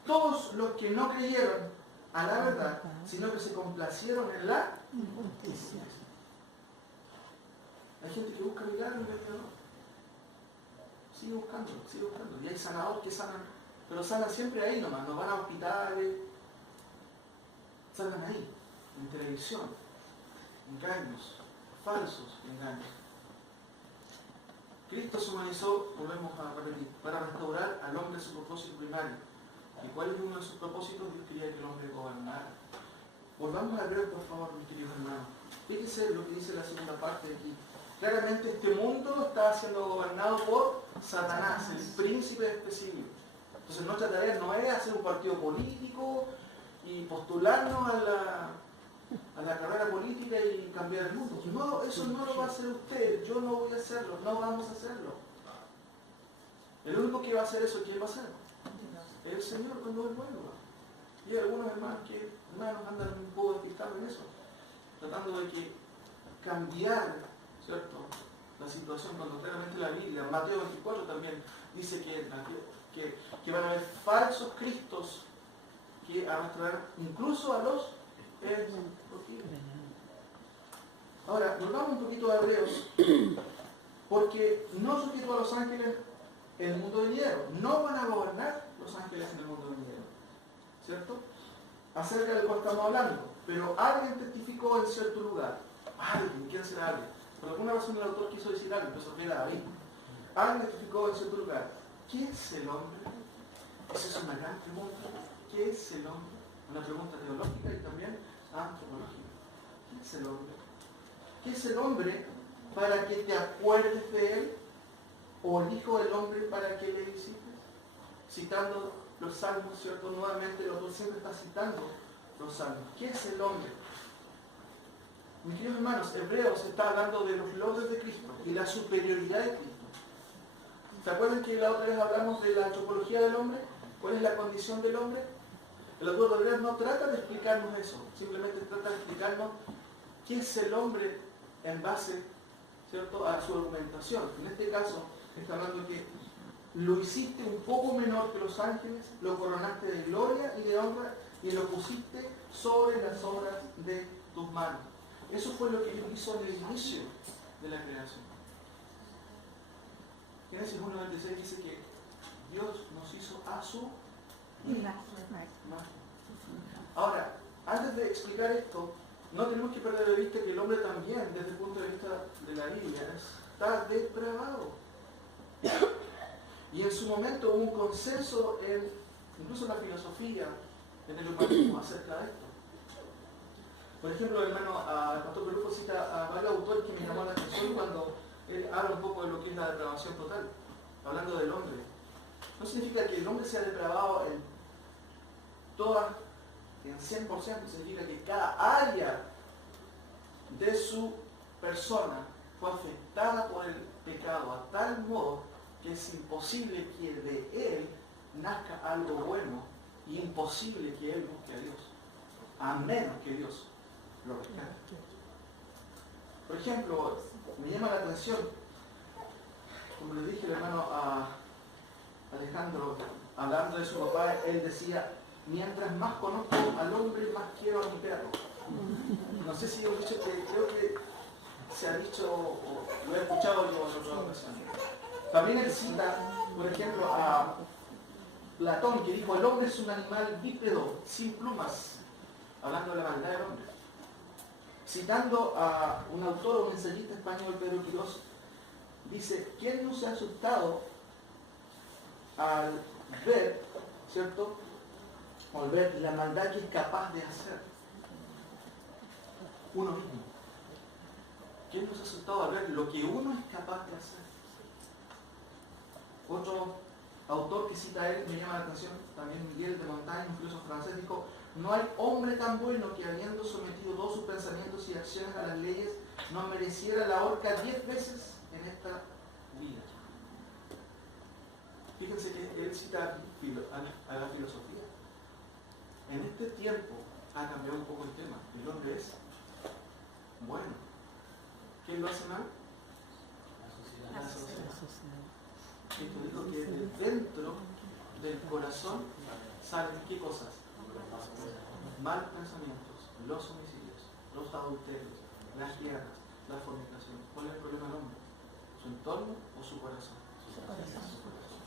todos los que no creyeron a la verdad, sino que se complacieron en la injusticia. Hay gente que busca milagros y Dios no. Sigue buscando. Y hay sanadores que sanan, pero sanan siempre ahí nomás, no van a hospitales, sanan ahí, en televisión. Engaños, falsos engaños. Cristo se humanizó, volvemos a repetir, para restaurar al hombre su propósito primario. ¿Y cuál es uno de sus propósitos? Dios quería que el hombre gobernara. Volvamos a ver, por favor, mis queridos hermanos. Fíjense lo que dice la segunda parte de aquí. Claramente este mundo está siendo gobernado por Satanás, el príncipe de este siglo. Entonces nuestra tarea no es hacer un partido político y postularnos a la carrera política y cambiar el mundo. No, eso no lo va a hacer usted, yo no voy a hacerlo, no vamos a hacerlo. El único que va a hacer eso, ¿quién va a hacer? El Señor cuando Él vuelva. Y hay algunos hermanos andan un poco despistados en eso, tratando de que cambiar, ¿cierto?, la situación, cuando claramente la Biblia, Mateo 24 también dice que van a haber falsos cristos que arrastrarán incluso a los ahora, volvamos un poquito a Hebreos, porque no sustituyó a los ángeles el mundo venidero. No van a gobernar los ángeles en el mundo venidero. ¿Cierto? Acerca del cual estamos hablando. Pero alguien testificó en cierto lugar. Alguien, ¿quién será alguien? Por alguna razón el autor quiso decir alguien, pero eso fue David. Alguien testificó en cierto lugar. ¿Qué es el hombre? Esa es una gran pregunta. ¿Qué es el hombre? Una pregunta teológica y también antropológica. ¿Qué es el hombre? ¿Qué es el hombre para que te acuerdes de él? ¿O el Hijo del Hombre para que le visites? Citando los salmos, ¿cierto? Nuevamente el autor siempre está citando los salmos. ¿Qué es el hombre? Mis queridos hermanos, Hebreos está hablando de los logros de Cristo y la superioridad de Cristo. ¿Se acuerdan que la otra vez hablamos de la antropología del hombre? ¿Cuál es la condición del hombre? El autor de Hebreos no trata de explicarnos eso, simplemente trata de explicarnos qué es el hombre en base, ¿cierto?, a su argumentación. En este caso, está hablando que lo hiciste un poco menor que los ángeles, lo coronaste de gloria y de honra y lo pusiste sobre las obras de tus manos. Eso fue lo que Dios hizo en el inicio de la creación. Génesis 1:26 dice que Dios nos hizo a su imagen. Ahora, antes de explicar esto, no tenemos que perder de vista que el hombre también, desde el punto de vista de la Biblia, está depravado. Y en su momento hubo un consenso, incluso en la filosofía, en el humanismo, acerca de esto. Por ejemplo, hermano, el pastor Pelufo cita a varios autores que me llamaron la atención cuando él habla un poco de lo que es la depravación total, hablando del hombre. No significa que el hombre sea depravado en 100%, significa que cada área de su persona fue afectada por el pecado a tal modo que es imposible que de él nazca algo bueno y imposible que él busque a Dios, a menos que Dios lo rescate. Por ejemplo, me llama la atención, como le dije el hermano a Alejandro, hablando de su papá, él decía: mientras más conozco al hombre, más quiero a mi perro. No sé si he dicho que creo que se ha dicho, o lo he escuchado yo en otra ocasión. También él cita, por ejemplo, a Platón, que dijo: el hombre es un animal bípedo, sin plumas, hablando de la maldad del hombre. Citando a un autor, un ensayista español, Pedro Quirós, dice: ¿quién no se ha asustado al ver, ¿cierto?, al ver la maldad que es capaz de hacer uno mismo? ¿Quién no se ha asustado al ver lo que uno es capaz de hacer? Otro autor que cita a él, me llama la atención, también Miguel de Montaigne, un filósofo francés, dijo: no hay hombre tan bueno que, habiendo sometido todos sus pensamientos y acciones a las leyes, no mereciera la horca 10 veces en esta vida. Fíjense que él cita a la filosofía. En este tiempo ha cambiado un poco el tema. El hombre es bueno. ¿Quién lo hace mal? La sociedad. Cristo dijo que de dentro del corazón salen ¿qué cosas? Malos pensamientos, los homicidios, los adulterios, las guerras, la fornicación. ¿Cuál es el problema del hombre? ¿Su entorno o su corazón? Su corazón.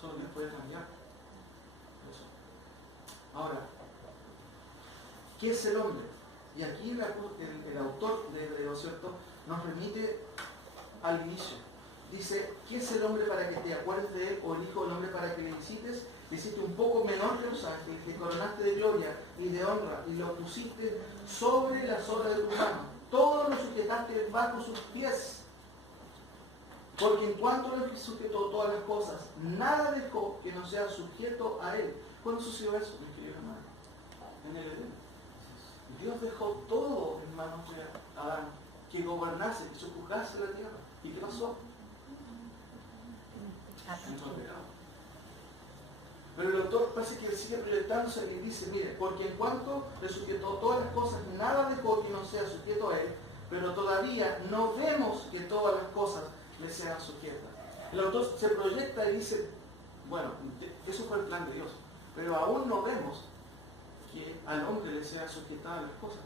Solo Dios puede cambiar eso. Ahora, ¿qué es el hombre? Y aquí el autor de Hebreos, ¿cierto?, nos remite al inicio. Dice: ¿qué es el hombre para que te acuerdes de él? ¿O el Hijo del Hombre para que le visites? Le hiciste un poco menor que los ángeles, te coronaste de gloria y de honra, y lo pusiste sobre las obras de tu mano. Todo lo sujetaste bajo sus pies. Porque en cuanto le sujetó todas las cosas, nada dejó que no sea sujeto a él. ¿Cuándo sucedió eso, mis queridos hermanos? En el Edén. Dios dejó todo en manos de Adán, que gobernase, que sojuzgase la tierra. ¿Y qué pasó? Entró el pecado. Pero el autor parece que sigue proyectándose y dice: mire, porque en cuanto le sujetó todas las cosas, nada dejó que no sea sujeto a él, pero todavía no vemos que todas las cosas le sean sujetas. El autor se proyecta y dice: bueno, eso fue el plan de Dios, pero aún no vemos que al hombre le sean sujetadas las cosas.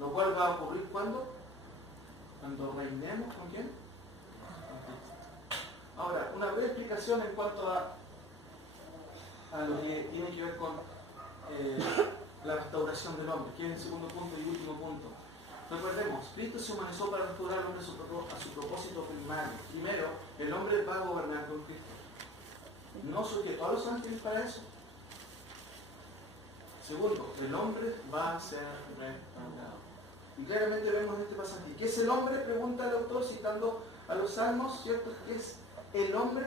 Lo cual va a ocurrir ¿cuándo? Cuando reinemos ¿con quién? Con Cristo. Ahora, una breve explicación en cuanto a lo que tiene que ver con la restauración del hombre, que es el segundo punto y último punto. Recordemos, Cristo se humanizó para restaurar al hombre a su propósito primario. Primero, el hombre va a gobernar con Cristo. No sujetó a los ángeles para eso. Segundo, el hombre va a ser restaurado. Y claramente vemos en este pasaje. ¿Qué es el hombre? Pregunta el autor citando a los salmos, ¿cierto? ¿Qué es el hombre?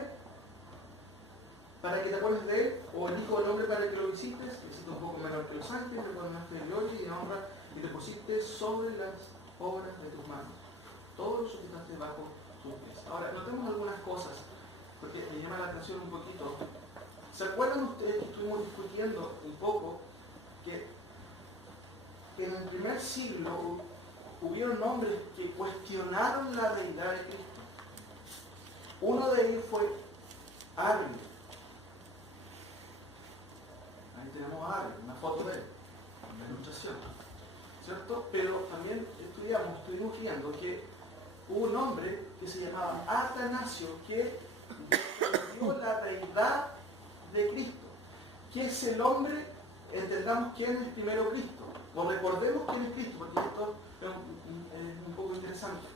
Para que te acuerdes de él, o el Hijo del Hombre para que lo visites, que existe un poco menor que los ángeles, te coronaste de gloria y de honra, y te pusiste sobre las obras de tus manos. Todo lo sujetaste bajo tus pies. Ahora, notemos algunas cosas, porque me llama la atención un poquito. ¿Se acuerdan ustedes que estuvimos discutiendo un poco que en el primer siglo hubieron hombres que cuestionaron la deidad de Cristo? Uno de ellos fue Arrio. Ahí tenemos a Arrio, una foto de él, una ilustración, ¿cierto? Pero también estuvimos viendo que hubo un hombre que se llamaba Atanasio que dio la deidad de Cristo. ¿Qué es el hombre? Entendamos quién es primero Cristo, o recordemos quién es Cristo, porque esto es un poco interesante.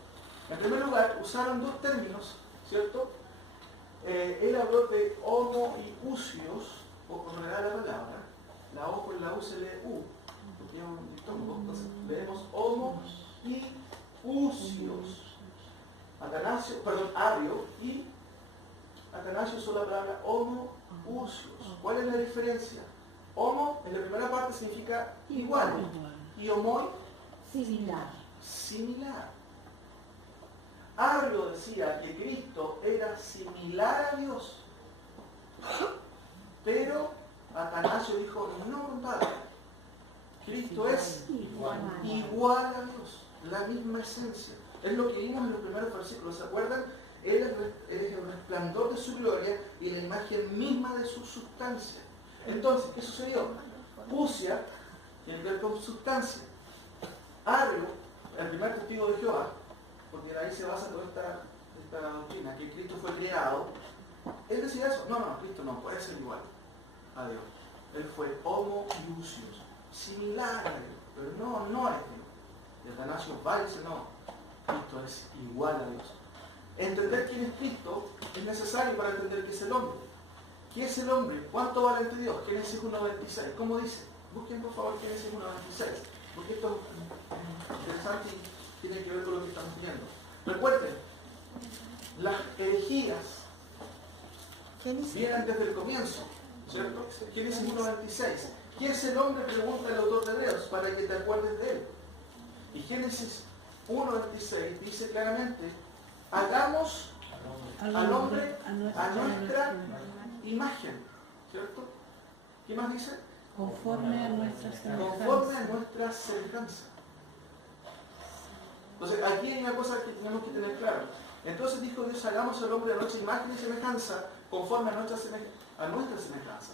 En primer lugar, usaron dos términos, ¿cierto? Él habló de homo y usios, o como le da la palabra, la O con la U se lee U, porque es un diptongo, entonces leemos homo y usios. Arrio y Atanasio usó la palabra homo usios. ¿Cuál es la diferencia? Homo en la primera parte significa igual y homoi similar. Arrio decía que Cristo era similar a Dios, pero Atanasio dijo, no, compadre, Cristo es igual a Dios, la misma esencia. Es lo que vimos en los primeros versículos, ¿se acuerdan? Él es el resplandor de su gloria y la imagen misma de su sustancia. Entonces, ¿qué sucedió? Usia tiene que ver con sustancia. Arrio, el primer testigo de Jehová, porque de ahí se basa toda esta doctrina, que Cristo fue creado, él decía eso. No, Cristo no puede ser igual a Dios. Él fue homo y usios, similar a Dios, pero no es Dios. Y Atanasio va y dice, no, Cristo es igual a Dios. Entender quién es Cristo es necesario para entender qué es el hombre. ¿Qué es el hombre? ¿Cuánto vale ante Dios? Génesis 1.26. ¿Cómo dice? Busquen por favor Génesis 1.26, porque esto es interesante y tiene que ver con lo que estamos viendo. Recuerden, las herejías vienen desde el comienzo, ¿cierto? Génesis 1.26. ¿Quién es el hombre? Pregunta el autor de Hebreos, para que te acuerdes de él. Y Génesis 1.26 dice claramente, hagamos al hombre a nuestra imagen, ¿cierto? ¿Qué más dice? Conforme a nuestra semejanza. Conforme a nuestra semejanza. Entonces, aquí hay una cosa que tenemos que tener claro. Entonces dijo Dios, hagamos al hombre a nuestra imagen y semejanza, conforme a nuestra semejanza.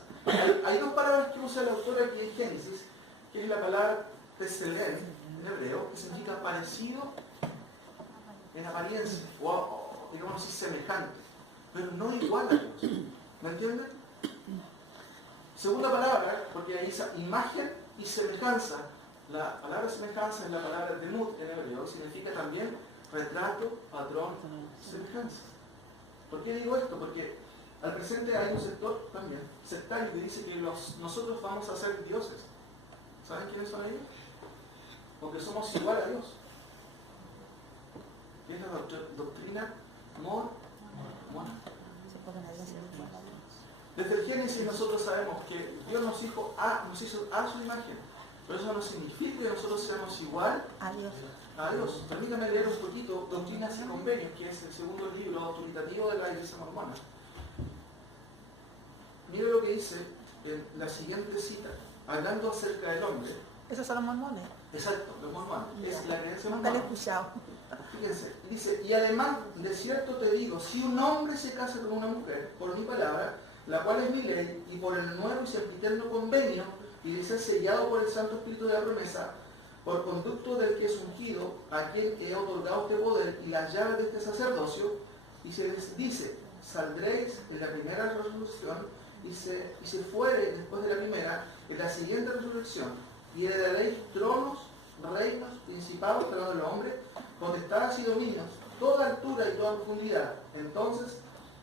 Hay dos palabras que usa el autor aquí en Génesis, que es la palabra teselén, en hebreo, que significa parecido en apariencia, o digamos así, semejante, pero no igual a Dios. ¿Me entienden? Segunda palabra, porque ahí dice imagen y semejanza. La palabra semejanza es la palabra demut en hebreo, y significa también retrato, patrón, semejanza. ¿Por qué digo esto? Porque al presente hay un sector también sectario que dice que nosotros vamos a ser dioses. ¿Saben quiénes son ellos? Porque somos igual a Dios. Y es la doctrina mormona. Desde el Génesis nosotros sabemos que Dios nos hizo a su imagen, pero eso no significa que nosotros seamos igual a Dios. Permítame leer un poquito Doctrinas y Convenios, que es el segundo libro autoritativo de la Iglesia Mormona. Mire lo que dice en la siguiente cita, hablando acerca del hombre. ¿Esos son los mormones? Exacto, los mormones. Es la creencia Nunca lo he mormona. escuchado. Fíjense, dice, y además, de cierto te digo, si un hombre se casa con una mujer, por mi palabra, la cual es mi ley, y por el nuevo y sempiterno convenio, y dice sellado por el Santo Espíritu de la promesa, por conducto del que es ungido, a quien he otorgado este poder y las llaves de este sacerdocio, y se les dice, saldréis en la primera resurrección, y se fuere después de la primera, en la siguiente resurrección, y heredaréis tronos, reinos, principados, hablando de los hombres, potestades y dominios, toda altura y toda profundidad. Entonces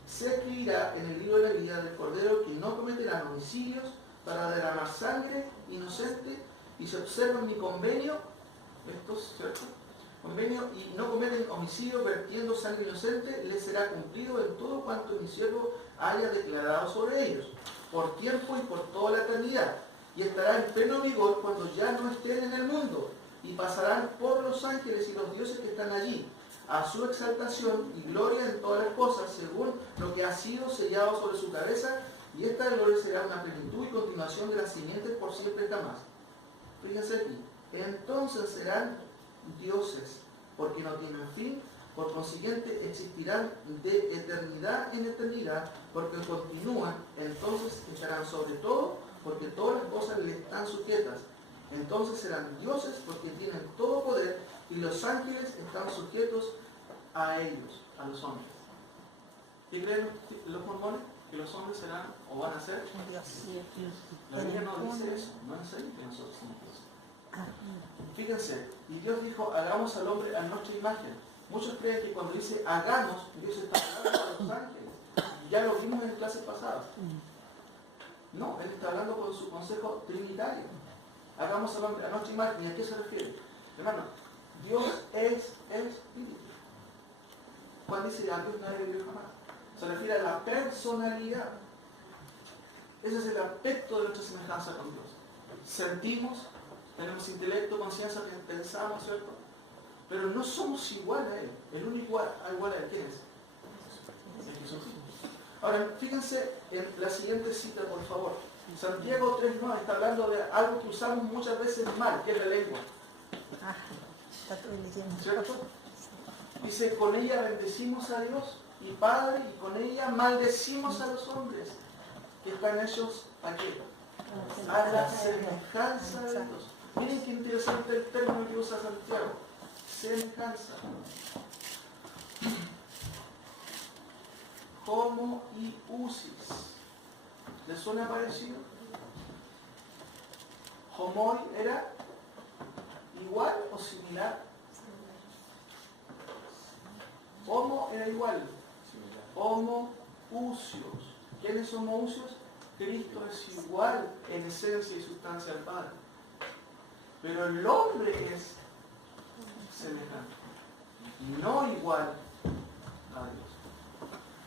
se escribirá en el libro de la vida del Cordero que no cometerán homicidios para derramar sangre inocente, y se observan mi convenio, estos, ¿cierto? Convenio, y no cometen homicidio vertiendo sangre inocente, les será cumplido en todo cuanto mi siervo haya declarado sobre ellos, por tiempo y por toda la eternidad, y estará en pleno vigor cuando ya no estén en el mundo, y pasarán por los ángeles y los dioses que están allí, a su exaltación y gloria en todas las cosas, según lo que ha sido sellado sobre su cabeza, y esta gloria será una plenitud y continuación de las simientes por siempre jamás. Fíjense aquí, entonces serán dioses, porque no tienen fin, por consiguiente existirán de eternidad en eternidad, porque continúan, entonces estarán sobre todo, porque todas las cosas les están sujetas. Entonces serán dioses porque tienen todo poder, y los ángeles están sujetos a ellos, a los hombres. ¿Qué creen los mormones? Que los hombres serán o van a ser Dios. La Biblia no dice eso, no es ahí que nosotros somos dioses. Fíjense, y Dios dijo, hagamos al hombre a nuestra imagen. Muchos creen que cuando dice hagamos, Dios está hablando a los ángeles. Y ya lo vimos en clases pasadas. No, Él está hablando con su consejo trinitario. Hagamos al hombre a nuestra imagen. ¿Y a qué se refiere? Hermano, Dios es espíritu. Juan dice, a Dios nadie le vio jamás. Se refiere a la personalidad. Ese es el aspecto de nuestra semejanza con Dios. Sentimos, tenemos intelecto, conciencia, pensamos, ¿cierto? Pero no somos igual a Él. El único igual a Él, ¿quién es? Es Jesús. Ahora, fíjense en la siguiente cita, por favor. Santiago 3:9 está hablando de algo que usamos muchas veces mal, que es la lengua. ¿Cierto? Dice, con ella bendecimos a Dios y Padre, y con ella maldecimos a los hombres, que están hechos ¿a qué? A la semejanza de Dios. Miren qué interesante el término que usa Santiago. Semejanza. Homo y usis. ¿Les suena parecido? Homoi era igual o similar. Homo era igual. Homo usios. ¿Quiénes son usios? Cristo es igual en esencia y sustancia al Padre. Pero el hombre es semejante. No igual a Dios.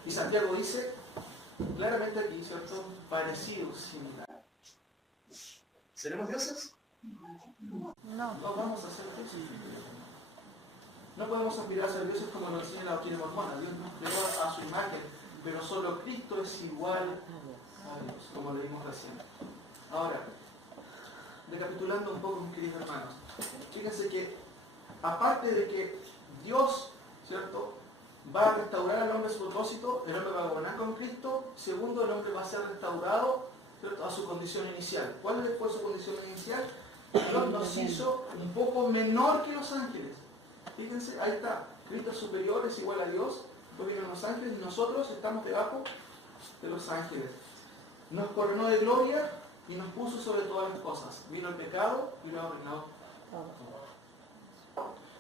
Y Santiago dice claramente aquí, ¿cierto? Parecido, similar. ¿Seremos dioses? No. No vamos a ser dioses. No podemos aspirar a ser dioses como lo enseña la doctrina mormona. Dios nos creó a su imagen, pero solo Cristo es igual a Dios, como leímos recién. Ahora, recapitulando un poco, mis queridos hermanos, fíjense que, aparte de que Dios, ¿cierto?, va a restaurar al hombre su propósito, el hombre va a gobernar con Cristo. Segundo, el hombre va a ser restaurado, ¿cierto?, a su condición inicial. ¿Cuál fue su condición inicial? Dios nos hizo un poco menor que los ángeles. Fíjense, ahí está. Cristo es superior, es igual a Dios. Después vienen los ángeles y nosotros estamos debajo de los ángeles. Nos coronó de gloria y nos puso sobre todas las cosas. Vino el pecado y lo reinó.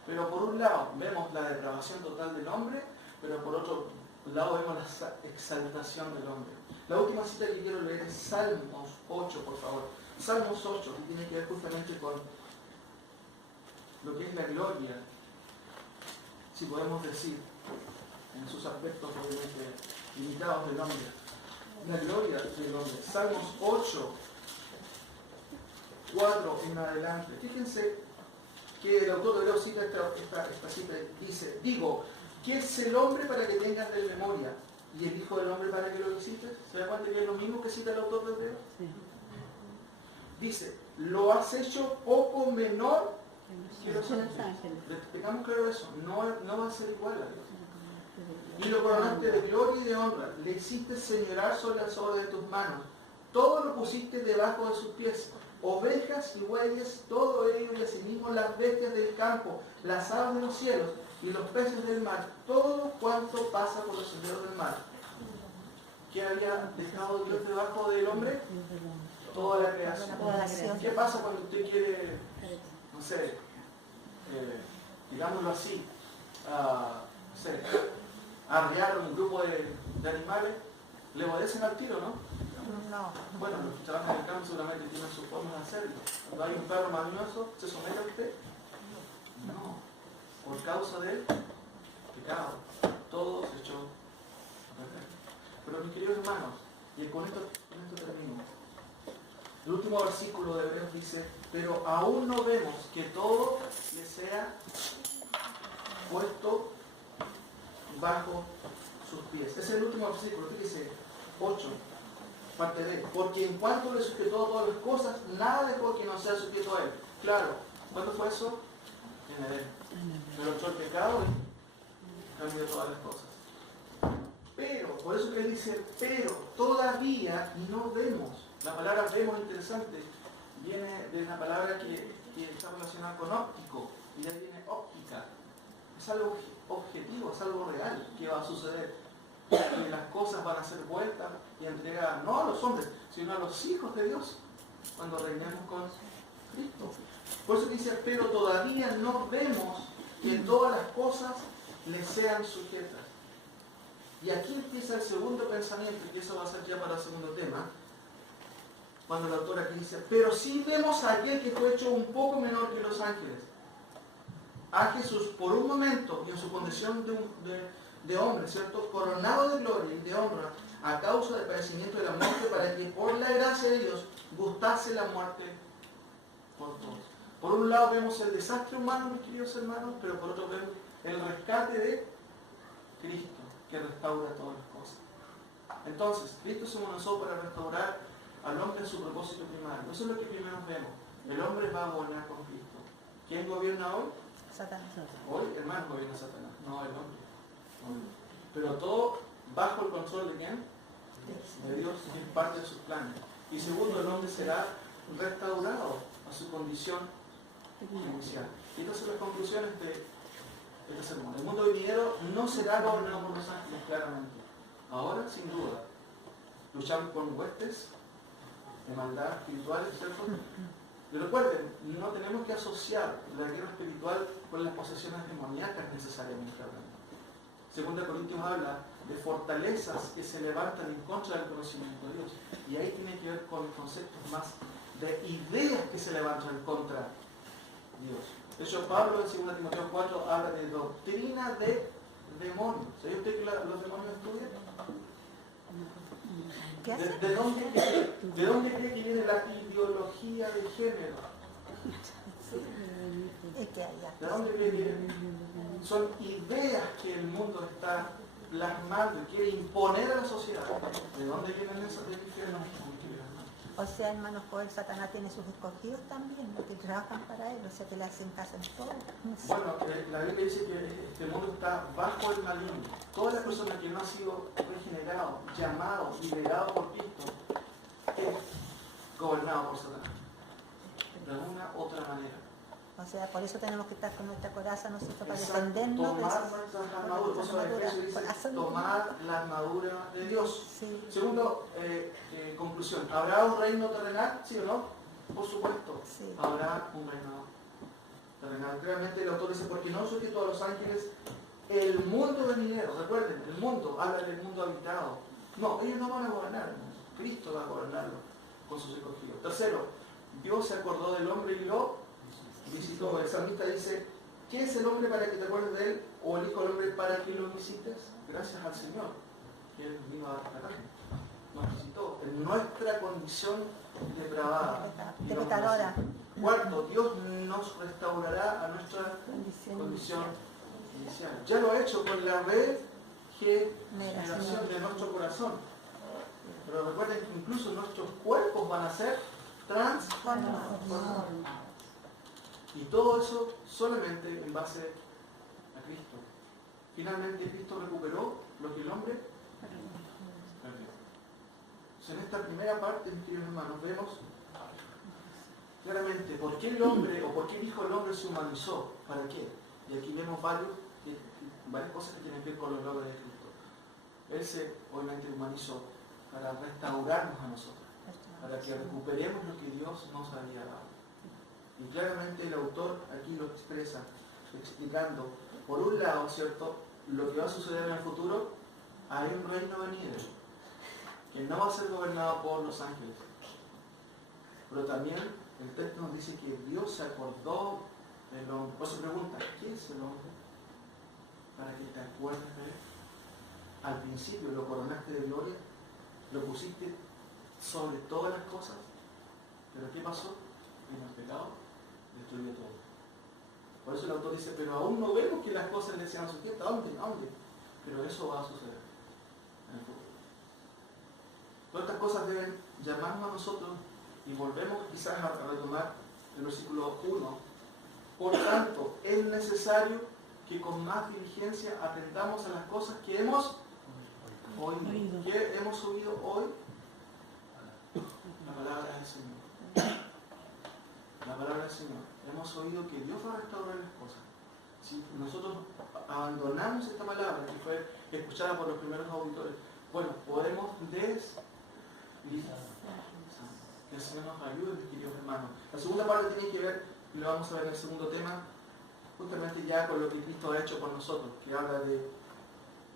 Pero por un lado vemos la depravación total del hombre, pero por otro lado vemos la exaltación del hombre. La última cita que quiero leer es Salmos 8, por favor. Salmos 8, que tiene que ver justamente con lo que es la gloria, si podemos decir, en sus aspectos obviamente limitados del hombre. La gloria del hombre. Salmos 8, 4 en adelante. Fíjense que el autor de Hebreos cita esta cita, dice, digo, ¿qué es el hombre para que tengas de memoria? ¿Y el Hijo del Hombre para que lo visites? ¿Se da cuenta que es lo mismo que cita el autor de Hebreos? Sí. Dice, lo has hecho poco menor que los ángeles. Tengamos claro eso, no va a ser igual a Dios. Y lo coronaste de gloria y de honra, le hiciste señorar sobre las obras de tus manos, todo lo pusiste debajo de sus pies, ovejas y bueyes, todo ello y asimismo las bestias del campo, las aves de los cielos y los peces del mar, todo cuanto pasa por los senderos del mar. ¿Qué había dejado Dios debajo del hombre? Toda la creación. ¿Qué pasa cuando usted quiere, no sé, digámoslo así, no sé, arrear un grupo de animales? Le obedecen al tiro, ¿no? No. Bueno, los que trabajan en el campo seguramente tienen sus formas de hacerlo. Cuando hay un perro mañoso, ¿se somete a usted? No. Por causa del pecado. Todo se echó a perder. Pero mis queridos hermanos, y con esto termino. El último versículo de Hebreos dice, pero aún no vemos que todo le sea puesto bajo sus pies. Ese es el último versículo, fíjese, 8, parte B. Porque en cuanto le sujetó todas las cosas, nada dejó que no sea sujeto a él. Claro, ¿cuándo fue eso? En Edén. Pero echó el pecado y cambió todas las cosas. Pero, por eso que él dice, pero todavía no vemos. La palabra vemos, interesante, viene de una palabra que está relacionada con óptico, y de ahí viene óptica. Es algo objetivo, es algo real que va a suceder. Que las cosas van a ser vueltas y entregadas, no a los hombres, sino a los hijos de Dios, cuando reinemos con Cristo. Por eso dice, pero todavía no vemos que todas las cosas le sean sujetas. Y aquí empieza el segundo pensamiento, y eso va a ser ya para el segundo tema, cuando el autor aquí dice, pero sí vemos a aquel que fue hecho un poco menor que los ángeles, a Jesús por un momento y en su condición de hombre, ¿cierto? Coronado de gloria y de honra a causa del padecimiento de la muerte, para que por la gracia de Dios gustase la muerte por todos. Por un lado vemos el desastre humano, mis queridos hermanos, pero por otro vemos el rescate de Cristo, que restaura todas las cosas. Entonces, Cristo se manifestó para restaurar al hombre en su propósito primario. Eso es lo que primero vemos. El hombre va a gobernar con Cristo. ¿Quién gobierna hoy? Satanás. Hoy, hermano, gobierna Satanás, no el hombre. Pero todo bajo el control de ¿quién? De Dios, que es parte de sus planes. Y segundo, el hombre será restaurado a su condición inicial. Y estas son las conclusiones de este sermón. El mundo venidero no será gobernado por los ángeles, claramente. Ahora, sin duda, luchamos con huestes de maldad espirituales, ¿cierto? Y recuerden, no tenemos que asociar la guerra espiritual con las posesiones demoníacas necesariamente hablando. Segunda Corintios habla de fortalezas que se levantan en contra del conocimiento de Dios. Y ahí tiene que ver con conceptos más de ideas que se levantan contra Dios. De hecho, Pablo en 2 Timoteo 4 habla de doctrina de demonios. ¿Sabe usted que los demonios estudian? ¿Qué hace? ¿De dónde cree que viene la ideología de género? Es que allá. ¿De dónde viene? Son ideas que el mundo está plasmando y quiere imponer a la sociedad. ¿De dónde vienen esas religiones? O sea, hermano, el Satanás tiene sus escogidos también, los que trabajan para él, o sea, que le hacen caso en todo. No sé. Bueno, la Biblia dice que este mundo está bajo el maligno. Toda la persona que no ha sido regenerado, llamado, liberado por Cristo, es gobernado por Satanás. De alguna otra manera. O sea, por eso tenemos que estar con nuestra coraza, nosotros, para Exacto, defendernos de tomar nuestras armaduras. Por eso Efesios dice tomar la armadura de Dios. Sí. Segundo, conclusión. ¿Habrá un reino terrenal? ¿Sí o no? Por supuesto. Sí. Habrá un reino terrenal. Realmente el autor dice, porque no sujeto a los ángeles el mundo venidero. Recuerden, el mundo, habla del mundo habitado. No, ellos no van a gobernar. Cristo va a gobernarlo con sus escogidos. Tercero, Dios se acordó del hombre y lo visitó. El salmista dice, ¿qué es el hombre para que te acuerdes de él? ¿O el hijo del hombre para que lo visites? Gracias al Señor, que Él vino a rescatarnos. Nos visitó en nuestra condición depravada. De pecadora. Cuarto, Dios nos restaurará a nuestra condición inicial. Ya lo ha hecho con la regeneración de nuestro corazón. Pero recuerden que incluso nuestros cuerpos van a ser transformados. Y todo eso solamente en base a Cristo. Finalmente Cristo recuperó lo que el hombre perdió. En esta primera parte, mis queridos hermanos, vemos claramente por qué el hombre o por qué el Hijo del Hombre se humanizó. ¿Para qué? Y aquí vemos varios que varias cosas que tienen que ver con los logros de Cristo. Él se obviamente humanizó para restaurarnos a nosotros, para que recuperemos lo que Dios nos había dado. Y claramente el autor aquí lo expresa, explicando, por un lado, ¿cierto?, lo que va a suceder en el futuro. Hay un reino venidero que no va a ser gobernado por los ángeles. Pero también el texto nos dice que Dios se acordó del hombre. Por eso pregunta, ¿quién es el hombre? Para que te acuerdes de él. Al principio lo coronaste de gloria, lo pusiste sobre todas las cosas. Pero ¿qué pasó? En el pecado destruyó todo. Por eso el autor dice, pero aún no vemos que las cosas le sean sujetas. ¿A dónde? Pero eso va a suceder en el futuro. Todas estas cosas deben llamarnos a nosotros, y volvemos quizás a retomar el versículo 1. Por tanto, es necesario que con más diligencia atendamos a las cosas que hemos oído. ¿Qué hemos oído hoy? La palabra del Señor. La palabra del Señor. Hemos oído que Dios va a restaurar las cosas. Si nosotros abandonamos esta palabra que fue escuchada por los primeros auditores, bueno, podemos deslizar. Que el Señor nos ayude, mis queridos hermanos. La segunda parte tiene que ver, y lo vamos a ver en el segundo tema, justamente ya con lo que Cristo ha hecho por nosotros, que habla de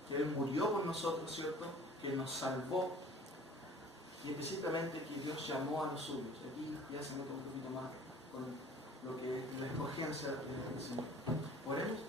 que Él murió por nosotros, ¿cierto?, que nos salvó, y específicamente que Dios llamó a los suyos. Aquí ya se nota un poquito más con lo que es la escogencia del Señor. Oremos.